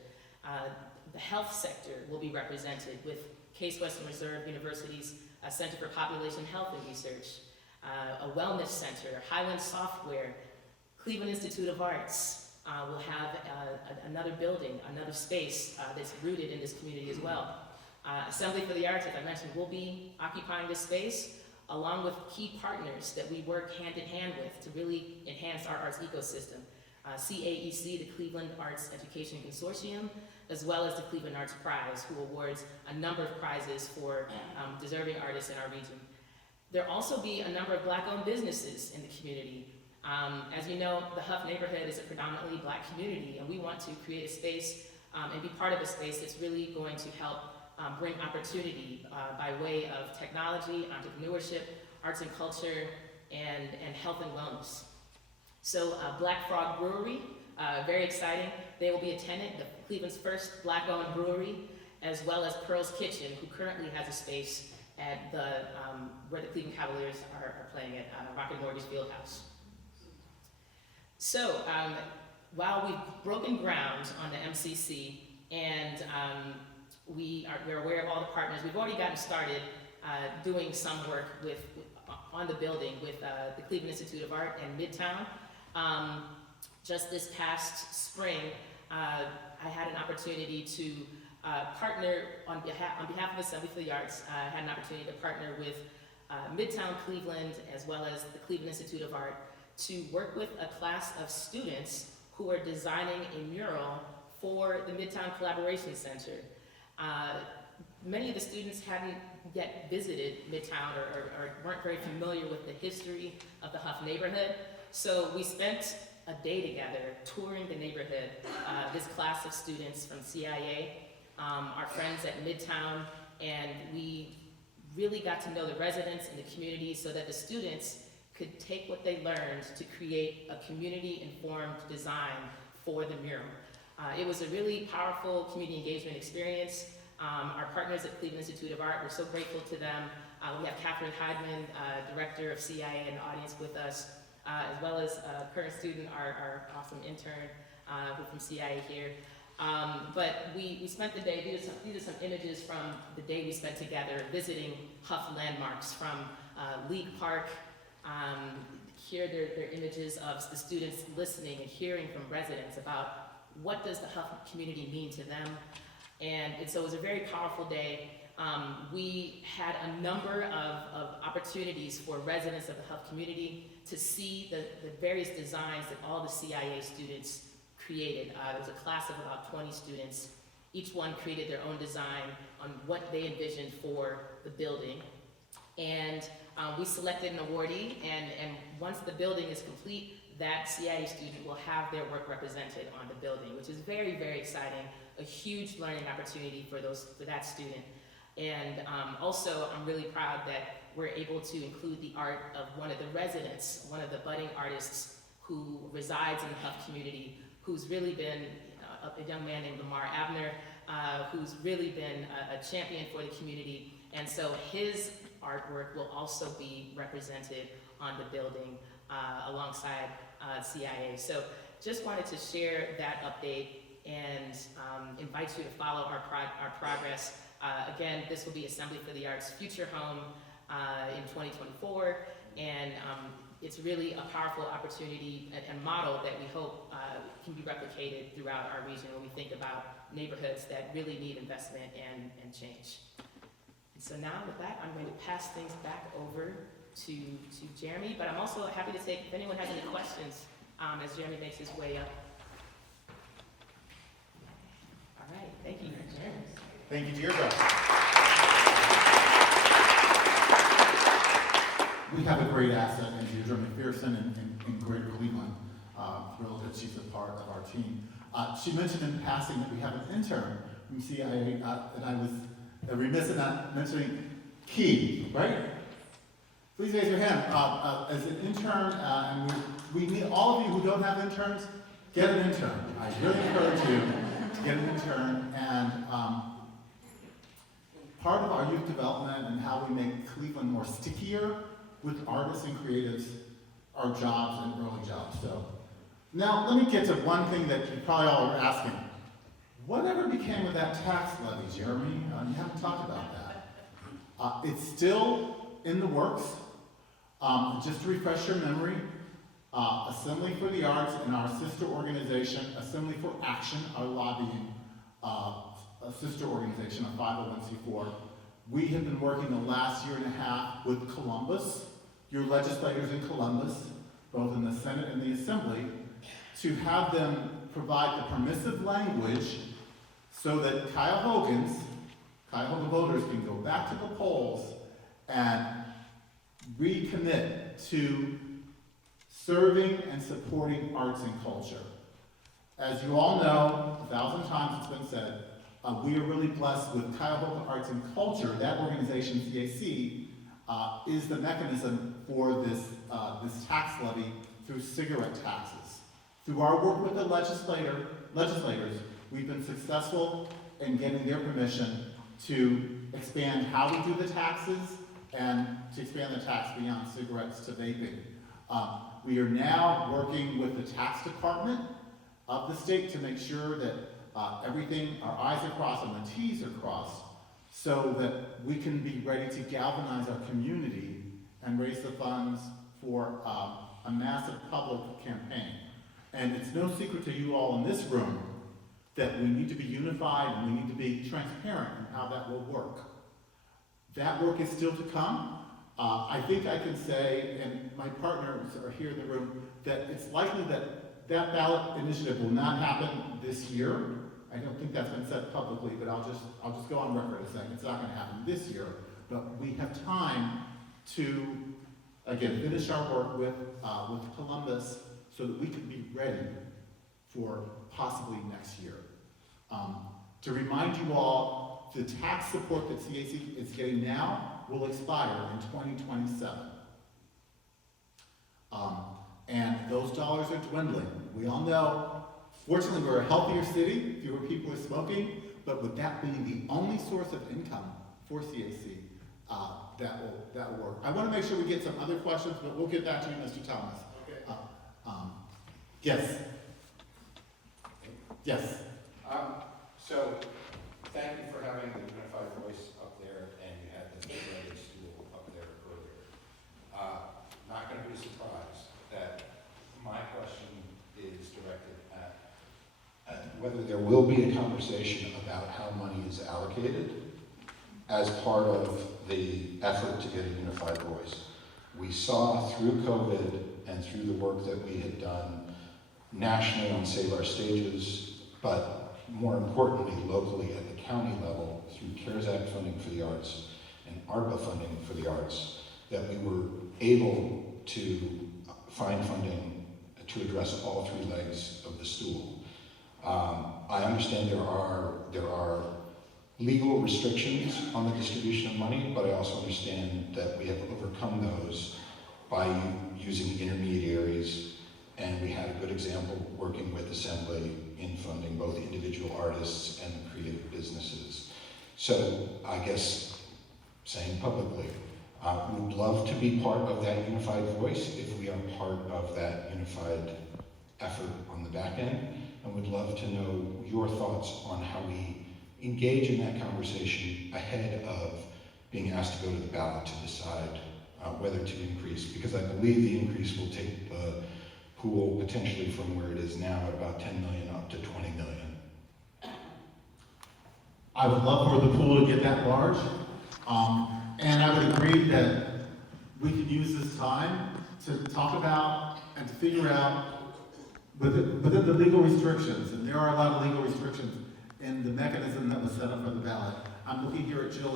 The health sector will be represented with Case Western Reserve University's Center for Population Health and Research, a wellness center, Highland Software, Cleveland Institute of Arts will have another building, another space that's rooted in this community as well. Assembly for the Arts, as I mentioned, will be occupying this space along with key partners that we work hand in hand with to really enhance our arts ecosystem. CAEC, the Cleveland Arts Education Consortium, as well as the Cleveland Arts Prize, who awards a number of prizes for deserving artists in our region. There'll also be a number of Black-owned businesses in the community. As you know, the Huff neighborhood is a predominantly Black community, and we want to create a space and be part of a space that's really going to help bring opportunity by way of technology, entrepreneurship, arts and culture, and health and wellness. So Black Frog Brewery Very exciting. They will be attending Cleveland's first Black-owned brewery, as well as Pearl's Kitchen, who currently has a space at the where the Cleveland Cavaliers are playing at Rocket Mortgage Fieldhouse. So while we've broken ground on the MCC and we're aware of all the partners, we've already gotten started doing some work on the building with the Cleveland Institute of Art and Midtown. Just this past spring, I had an opportunity to partner on behalf of Assembly for the Arts. I had an opportunity to partner with Midtown Cleveland as well as the Cleveland Institute of Art to work with a class of students who are designing a mural for the Midtown Collaboration Center. Many of the students hadn't yet visited Midtown or weren't very familiar with the history of the Huff neighborhood. So we spent a day together touring the neighborhood, this class of students from CIA, our friends at Midtown, and we really got to know the residents and the community so that the students could take what they learned to create a community-informed design for the mural. It was a really powerful community engagement experience. Our partners at Cleveland Institute of Art, we're so grateful to them. We have Catherine Heidman, Director of CIA in the audience with us, as well as a current student, our awesome intern who's from CIA here. But we spent the day, these are some images from the day we spent together visiting Huff landmarks from League Park. Here they're images of the students listening and hearing from residents about what does the Huff community mean to them. And so it was a very powerful day. We had a number of opportunities for residents of the Huff community to see the various designs that all the CIA students created. There was a class of about 20 students. Each one created their own design on what they envisioned for the building. And we selected an awardee, and once the building is complete, that CIA student will have their work represented on the building, which is very, very exciting, a huge learning opportunity for that student. And also, I'm really proud that we're able to include the art of one of the residents, one of the budding artists who resides in the Huff community, who's really been a young man named Lamar Abner, who's really been a champion for the community. And so his artwork will also be represented on the building alongside CIA. So just wanted to share that update and invite you to follow our progress. Again, this will be Assembly for the Arts Future Home in 2024, and it's really a powerful opportunity and model that we hope can be replicated throughout our region when we think about neighborhoods that really need investment and change. And so now with that, I'm going to pass things back over to Jeremy, but I'm also happy to take, if anyone has any questions, as Jeremy makes his way up. All right, thank you, Jeremy. Thank you, Deirdre. We have a great asset in Deirdre McPherson in Greater Cleveland. Thrilled that she's a part of our team. She mentioned in passing that we have an intern from CIA, and I was remiss in not mentioning Key, right? Please raise your hand. As an intern, and we need all of you who don't have interns, get an intern. I really encourage you to get an intern. And part of our youth development and how we make Cleveland more stickier with artists and creatives are jobs and early jobs. So now let me get to one thing that you probably all are asking. Whatever became of that tax levy, Jeremy? You haven't talked about that. It's still in the works. Just to refresh your memory, Assembly for the Arts and our sister organization, Assembly for Action, our lobbying a sister organization, a 501c4. We have been working the last year and a half with Columbus, your legislators in Columbus, both in the Senate and the Assembly, to have them provide the permissive language so that Cuyahoga voters can go back to the polls and recommit to serving and supporting arts and culture. As you all know, 1,000 times it's been said, we are really blessed with Cuyahoga Arts and Culture. That organization, CAC, is the mechanism for this tax levy through cigarette taxes. Through our work with the legislators, we've been successful in getting their permission to expand how we do the taxes and to expand the tax beyond cigarettes to vaping. We are now working with the tax department of the state to make sure that everything, our I's are crossed and the T's are crossed, so that we can be ready to galvanize our community and raise the funds for a massive public campaign. And it's no secret to you all in this room that we need to be unified and we need to be transparent in how that will work. That work is still to come. I think I can say, and my partners are here in the room, that it's likely that that ballot initiative will not happen this year. I don't think that's been said publicly, but I'll just go on record as saying it's not going to happen this year. But we have time to, again, finish our work with Columbus so that we can be ready for possibly next year. To remind you all, the tax support that CAC is getting now will expire in 2027. And those dollars are dwindling. We all know, fortunately, we're a healthier city, fewer people are smoking, but with that being the only source of income for CAC, that will work. I want to make sure we get some other questions, but we'll get back to you, Mr. Thomas. Okay. Yes. Yes. So, thank you for having the unified voice up there, and you had the red stool up there earlier. Not going to be surprised that my question is directed at whether there will be a conversation about how money is allocated as part of the effort to get a unified voice. We saw through COVID and through the work that we had done nationally on Save Our Stages, but more importantly, locally at the county level, through CARES Act funding for the arts and ARPA funding for the arts, that we were able to find funding to address all three legs of the stool. I understand there are legal restrictions on the distribution of money, but I also understand that we have overcome those by using intermediaries, and we had a good example working with Assembly in funding both individual artists and creative businesses. So I guess saying publicly, we'd love to be part of that unified voice if we are part of that unified effort on the back end, and would love to know your thoughts on how we engage in that conversation ahead of being asked to go to the ballot to decide whether to increase, because I believe the increase will take the pool potentially from where it is now at about 10 million up to 20 million. I would love for the pool to get that large, and I would agree that we could use this time to talk about and to figure out within the legal restrictions, and there are a lot of legal restrictions in the mechanism that was set up for the ballot. I'm looking here at Jill,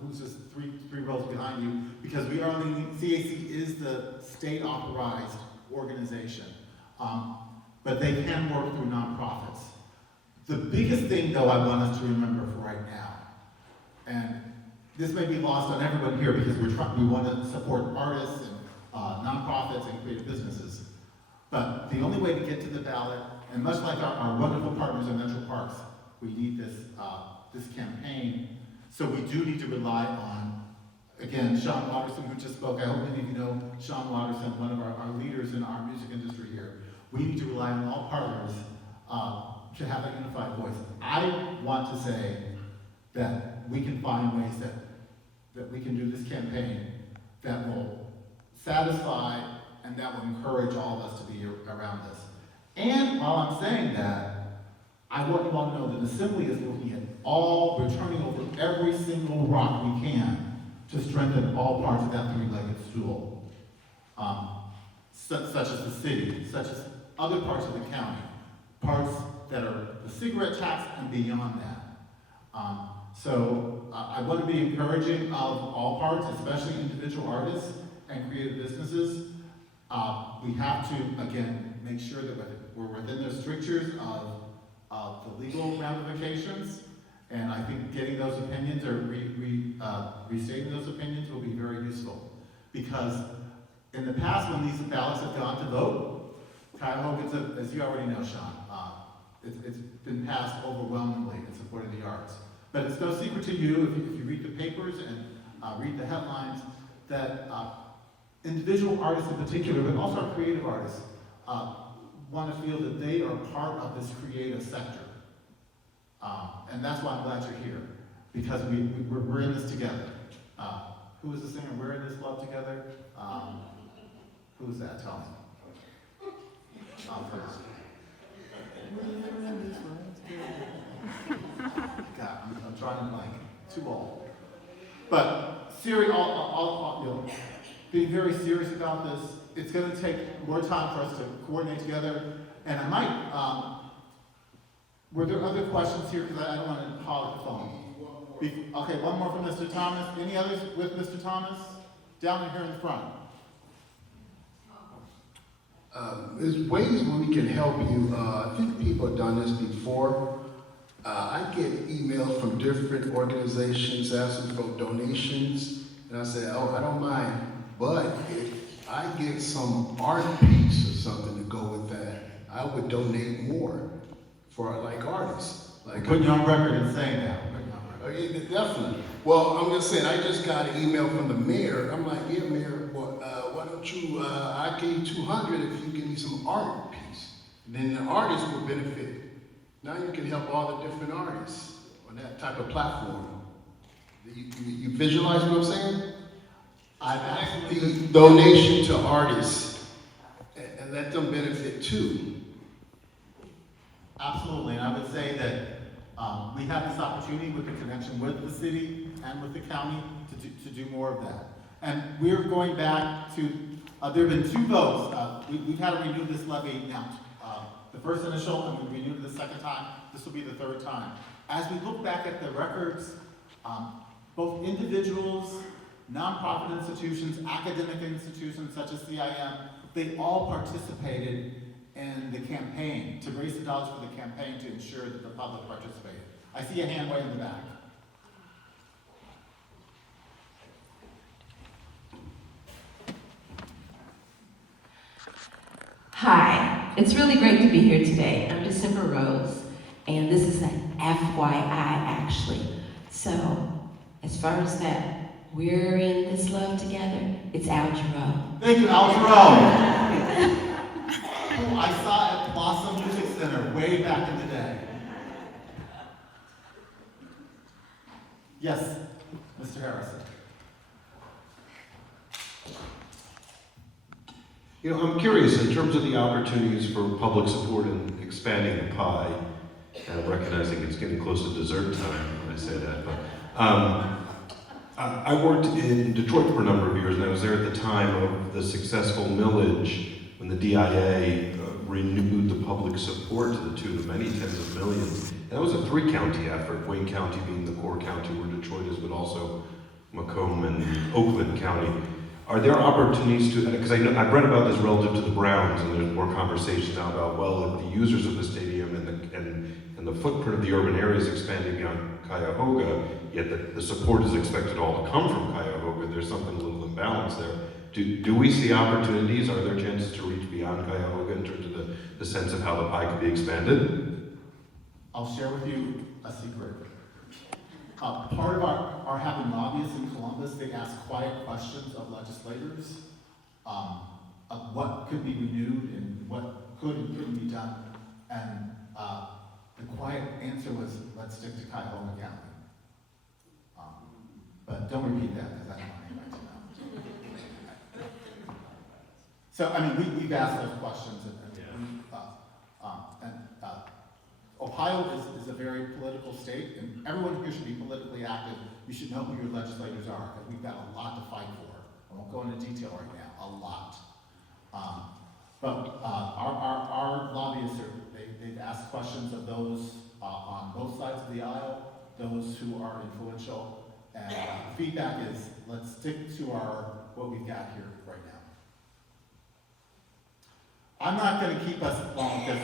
who's just three rows behind you, because we are CAC is the state authorized organization, but they can work through nonprofits. The biggest thing, though, I want us to remember for right now, and this may be lost on everyone here because we want to support artists and nonprofits and creative businesses, but the only way to get to the ballot, and much like our wonderful partners in Metro Parks, we need this campaign, so we do need to rely on, again, Sean Watterson, who just spoke. I hope many of you know Sean Watterson, one of our leaders in our music industry here. We need to rely on all partners to have a unified voice. I want to say that we can find ways that we can do this campaign that will satisfy and that will encourage all of us to be around this. And while I'm saying that, I want you all to know that Assembly is looking at we're turning over every single rock we can to strengthen all parts of that three-legged stool, such as the city, such as other parts of the county, parts that are the cigarette tax and beyond that. So I want to be encouraging of all parts, especially individual artists and creative businesses. We have to, again, make sure that we're within the strictures of the legal ramifications, and I think getting those opinions or restating those opinions will be very useful. Because in the past, when these ballots have gone to vote, Cuyahoga, as you already know, Sean, it's been passed overwhelmingly in support of the arts. But it's no secret to you, if you read the papers and read the headlines, that individual artists in particular, but also our creative artists, want to feel that they are part of this creative sector. And that's why I'm glad you're here, because we're in this together. Who was the singer? We're in this love together. Who was that? Tell me. First. God, I'm trying to blank. Too old. But serious, being very serious about this. It's going to take more time for us to coordinate together. And I might. Were there other questions here? Because I don't want to hog the phone. Okay, one more from Mr. Thomas. Any others with Mr. Thomas? Down here in the front. There's ways where we can help you. I think people have done this before. I get emails from different organizations asking for donations, and I say, oh, I don't mind. But if I get some art piece or something to go with that, I would donate more for like artists. Like Putting you on record and saying that. Yeah, definitely. Well, I'm just saying, I just got an email from the mayor. I'm like, yeah, mayor, why don't you, I gave you 200 if you give me some art piece. Then the artist will benefit. Now you can help all the different artists on that type of platform. You visualize what I'm saying? I've actually The donation to artists and let them benefit too. Absolutely, and I would say that we have this opportunity with the connection with the city and with the county to do more of that. And we're going back to, there have been 2 votes. We've had to renew this levy now. The first initial, and we renewed it the second time. This will be the 3rd time. As we look back at the records, both individuals, nonprofit institutions, academic institutions such as CIM, they all participated in the campaign, to raise the dollars for the campaign to ensure that the public participated. I see a hand way in the back. Hi, it's really great to be here today. I'm December Rose, and this is an FYI actually. So, as far as that, we're in this love together, it's Al Jarreau. Thank you, Al Jarreau. Who I saw at Blossom Music Center way back in the day. Yes, Mr. Harrison. You know, I'm curious, in terms of the opportunities for public support and expanding the pie, and recognizing it's getting close to dessert time when I say that, but I worked in Detroit for a number of years, and I was there at the time of the successful millage when the DIA renewed the public support to the tune of many tens of millions. And that was a 3-county effort, Wayne County being the core county where Detroit is, but also Macomb and Oakland County. Are there opportunities to, because I've read about this relative to the Browns, and there's more conversation now about, well, if the users of the stadium and the footprint of the urban area is expanding beyond Cuyahoga, yet the support is expected all to come from Cuyahoga, there's something a little imbalanced there. Do we see opportunities? Are there chances to reach beyond Cuyahoga in terms of the sense of how the pie could be expanded? I'll share with you a secret. Part of our having lobbyists in Columbus, they ask quiet questions of legislators of what could be renewed and what could and couldn't be done. And the quiet answer was, let's stick to Cuyahoga County. But don't repeat that, because I don't want anybody to know. So, I mean, we've asked those questions, Ohio is a very political state, and everyone here should be politically active. You should know who your legislators are, because we've got a lot to fight for. I won't go into detail right now, a lot. But our lobbyists, they've asked questions of those on both sides of the aisle, those who are influential, and feedback is, let's stick to what we've got here right now. I'm not going to keep us long because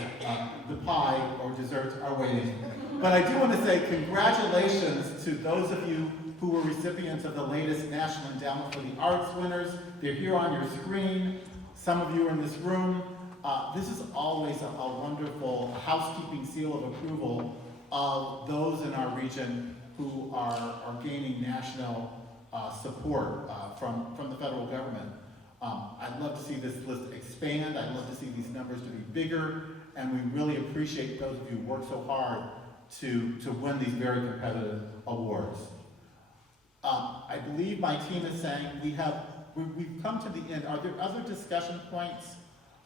the pie or desserts are waiting. But I do want to say congratulations to those of you who were recipients of the latest National Endowment for the Arts winners. They're here on your screen. Some of you are in this room. this is always a wonderful housekeeping seal of approval of those in our region who are gaining national support from the federal government. I'd love to see this list expand. I'd love to see these numbers to be bigger, and we really appreciate those of you who work so hard to win these very competitive awards. I believe my team is saying we've come to the end. Are there other discussion points?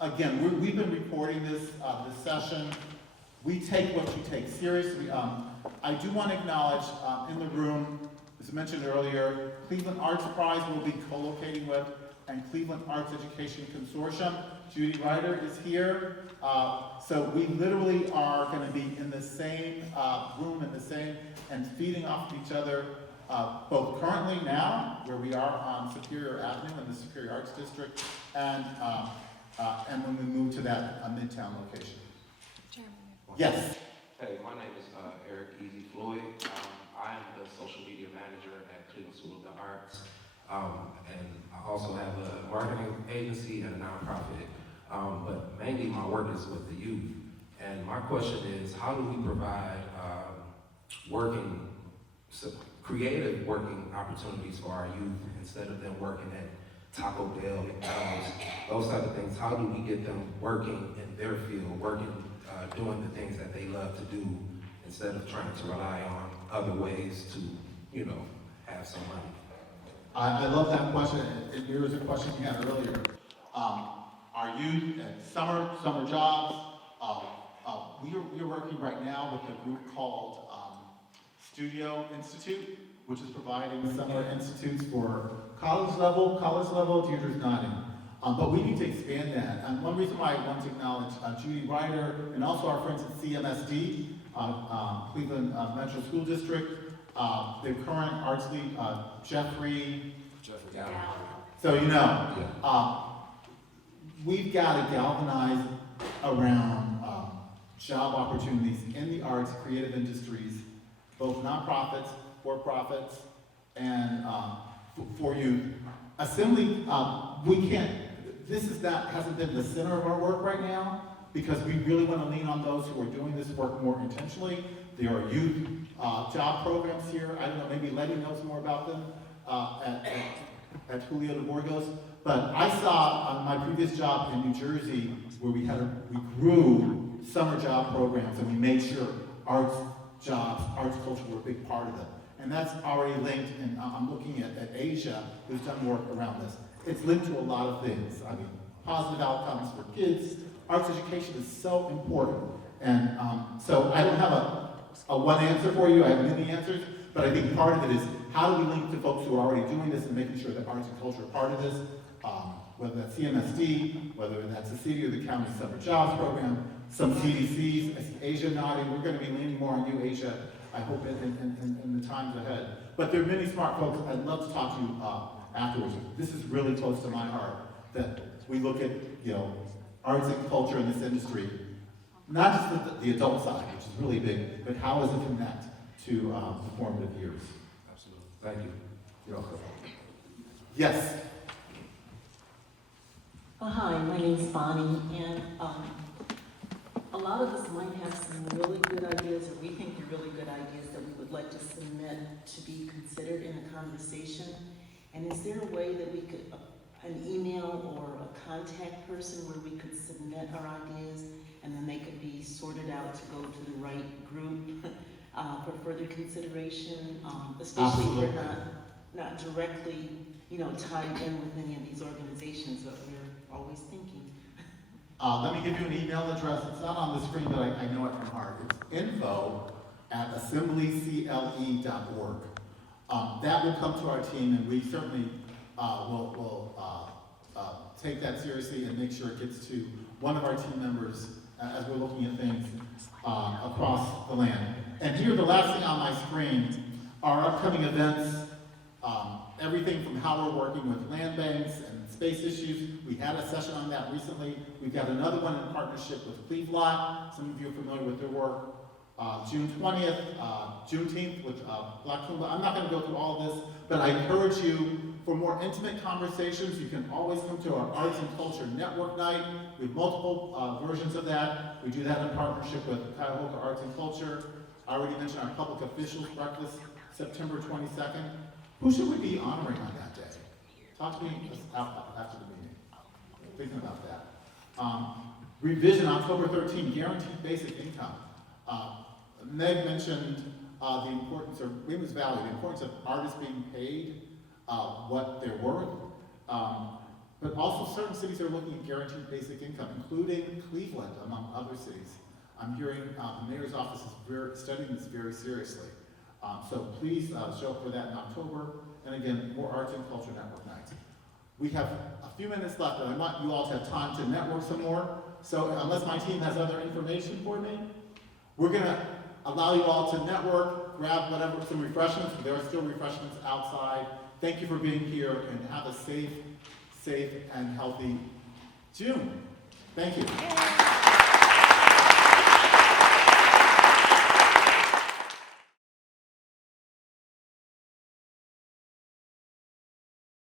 Again, we've been recording this session. We take what you take seriously. I do want to acknowledge in the room, as mentioned earlier, Cleveland Arts Prize will be co-locating with and Cleveland Arts Education Consortium. Judy Ryder is here. So we literally are going to be in the same room, and feeding off of each other, both currently now, where we are on Superior Avenue in the Superior Arts District, and when we move to that Midtown location. Yes. Hey, my name is Eric Easy Floyd. I am the social media manager at Cleveland School of the Arts, and I also have a marketing agency and a nonprofit. But mainly my work is with the youth. And my question is, how do we provide creative working opportunities for our youth instead of them working at Taco Bell, McDonald's, those type of things? How do we get them working in their field, doing the things that they love to do instead of trying to rely on other ways to, have some money? I love that question. It mirrors a question you had earlier. Our youth at summer jobs. We're working right now with a group called Studio Institute, which is providing summer institutes for college level, Deirdre's nodding. But we need to expand that. And one reason why I want to acknowledge Judy Ryder and also our friends at CMSD, Cleveland Metro School District, their current arts lead, Jeffrey. So we've got to galvanize around job opportunities in the arts, creative industries, both nonprofits, for-profits, and for youth. Assembly, hasn't been the center of our work right now, because we really want to lean on those who are doing this work more intentionally. There are youth job programs here. I don't know, maybe Letty knows more about them at Julio de Burgos. But I saw on my previous job in New Jersey where we grew summer job programs, and we made sure arts culture were a big part of it. And that's already linked, and I'm looking at Asia, who's done work around this. It's linked to a lot of things. I mean, positive outcomes for kids. Arts education is so important. And so I don't have a one answer for you. I have many answers. But I think part of it is, how do we link to folks who are already doing this and making sure that arts and culture are part of this? Whether that's CMSD, whether that's the city or the county summer jobs program, some CDCs. I see Asia nodding. We're going to be leaning more on you, Asia, I hope in the times ahead. But there are many smart folks. I'd love to talk to you afterwards. This is really close to my heart, that we look at arts and culture in this industry, not just the adult side, which is really big, but how does it connect to the formative years? Absolutely. Thank you. You're welcome. Yes. Hi, my name's Bonnie, and a lot of us might have some really good ideas, or we think they're really good ideas that we would like to submit to be considered in a conversation. And is there a way that we could, an email or a contact person where we could submit our ideas and then they could be sorted out to go to the right group for further consideration, especially if we're not directly, tied in with any of these organizations, but we're always thinking. Let me give you an email address. It's not on the screen, but I know it from heart. It's info@assemblycle.org. That will come to our team, and we certainly will take that seriously and make sure it gets to one of our team members as we're looking at things across the land. And here, the last thing on my screen, our upcoming events, everything from how we're working with land banks and space issues. We had a session on that recently. We've got another one in partnership with Clevelot. Some of you are familiar with their work. June 20th, Juneteenth with Black Tumba. I'm not going to go through all of this, but I encourage you for more intimate conversations, you can always come to our Arts and Culture Network Night. We have multiple versions of that. We do that in partnership with Cuyahoga Arts and Culture. I already mentioned our Public Officials Breakfast, September 22nd. Who should we be honoring on that day? Talk to me after the meeting. Thinking about that. Revision, October 13th, guaranteed basic income. Meg mentioned the importance, or Williams Valley, the importance of artists being paid what they're worth. But also certain cities are looking at guaranteed basic income, including Cleveland, among other cities. I'm hearing the mayor's office is studying this very seriously. So please show up for that in October. And again, more Arts and Culture Network nights. We have a few minutes left, and I want you all to have time to network some more. So unless my team has other information for me, we're gonna allow you all to network, grab whatever, some refreshments. There are still refreshments outside. Thank you for being here, and have a safe and healthy June. Thank you.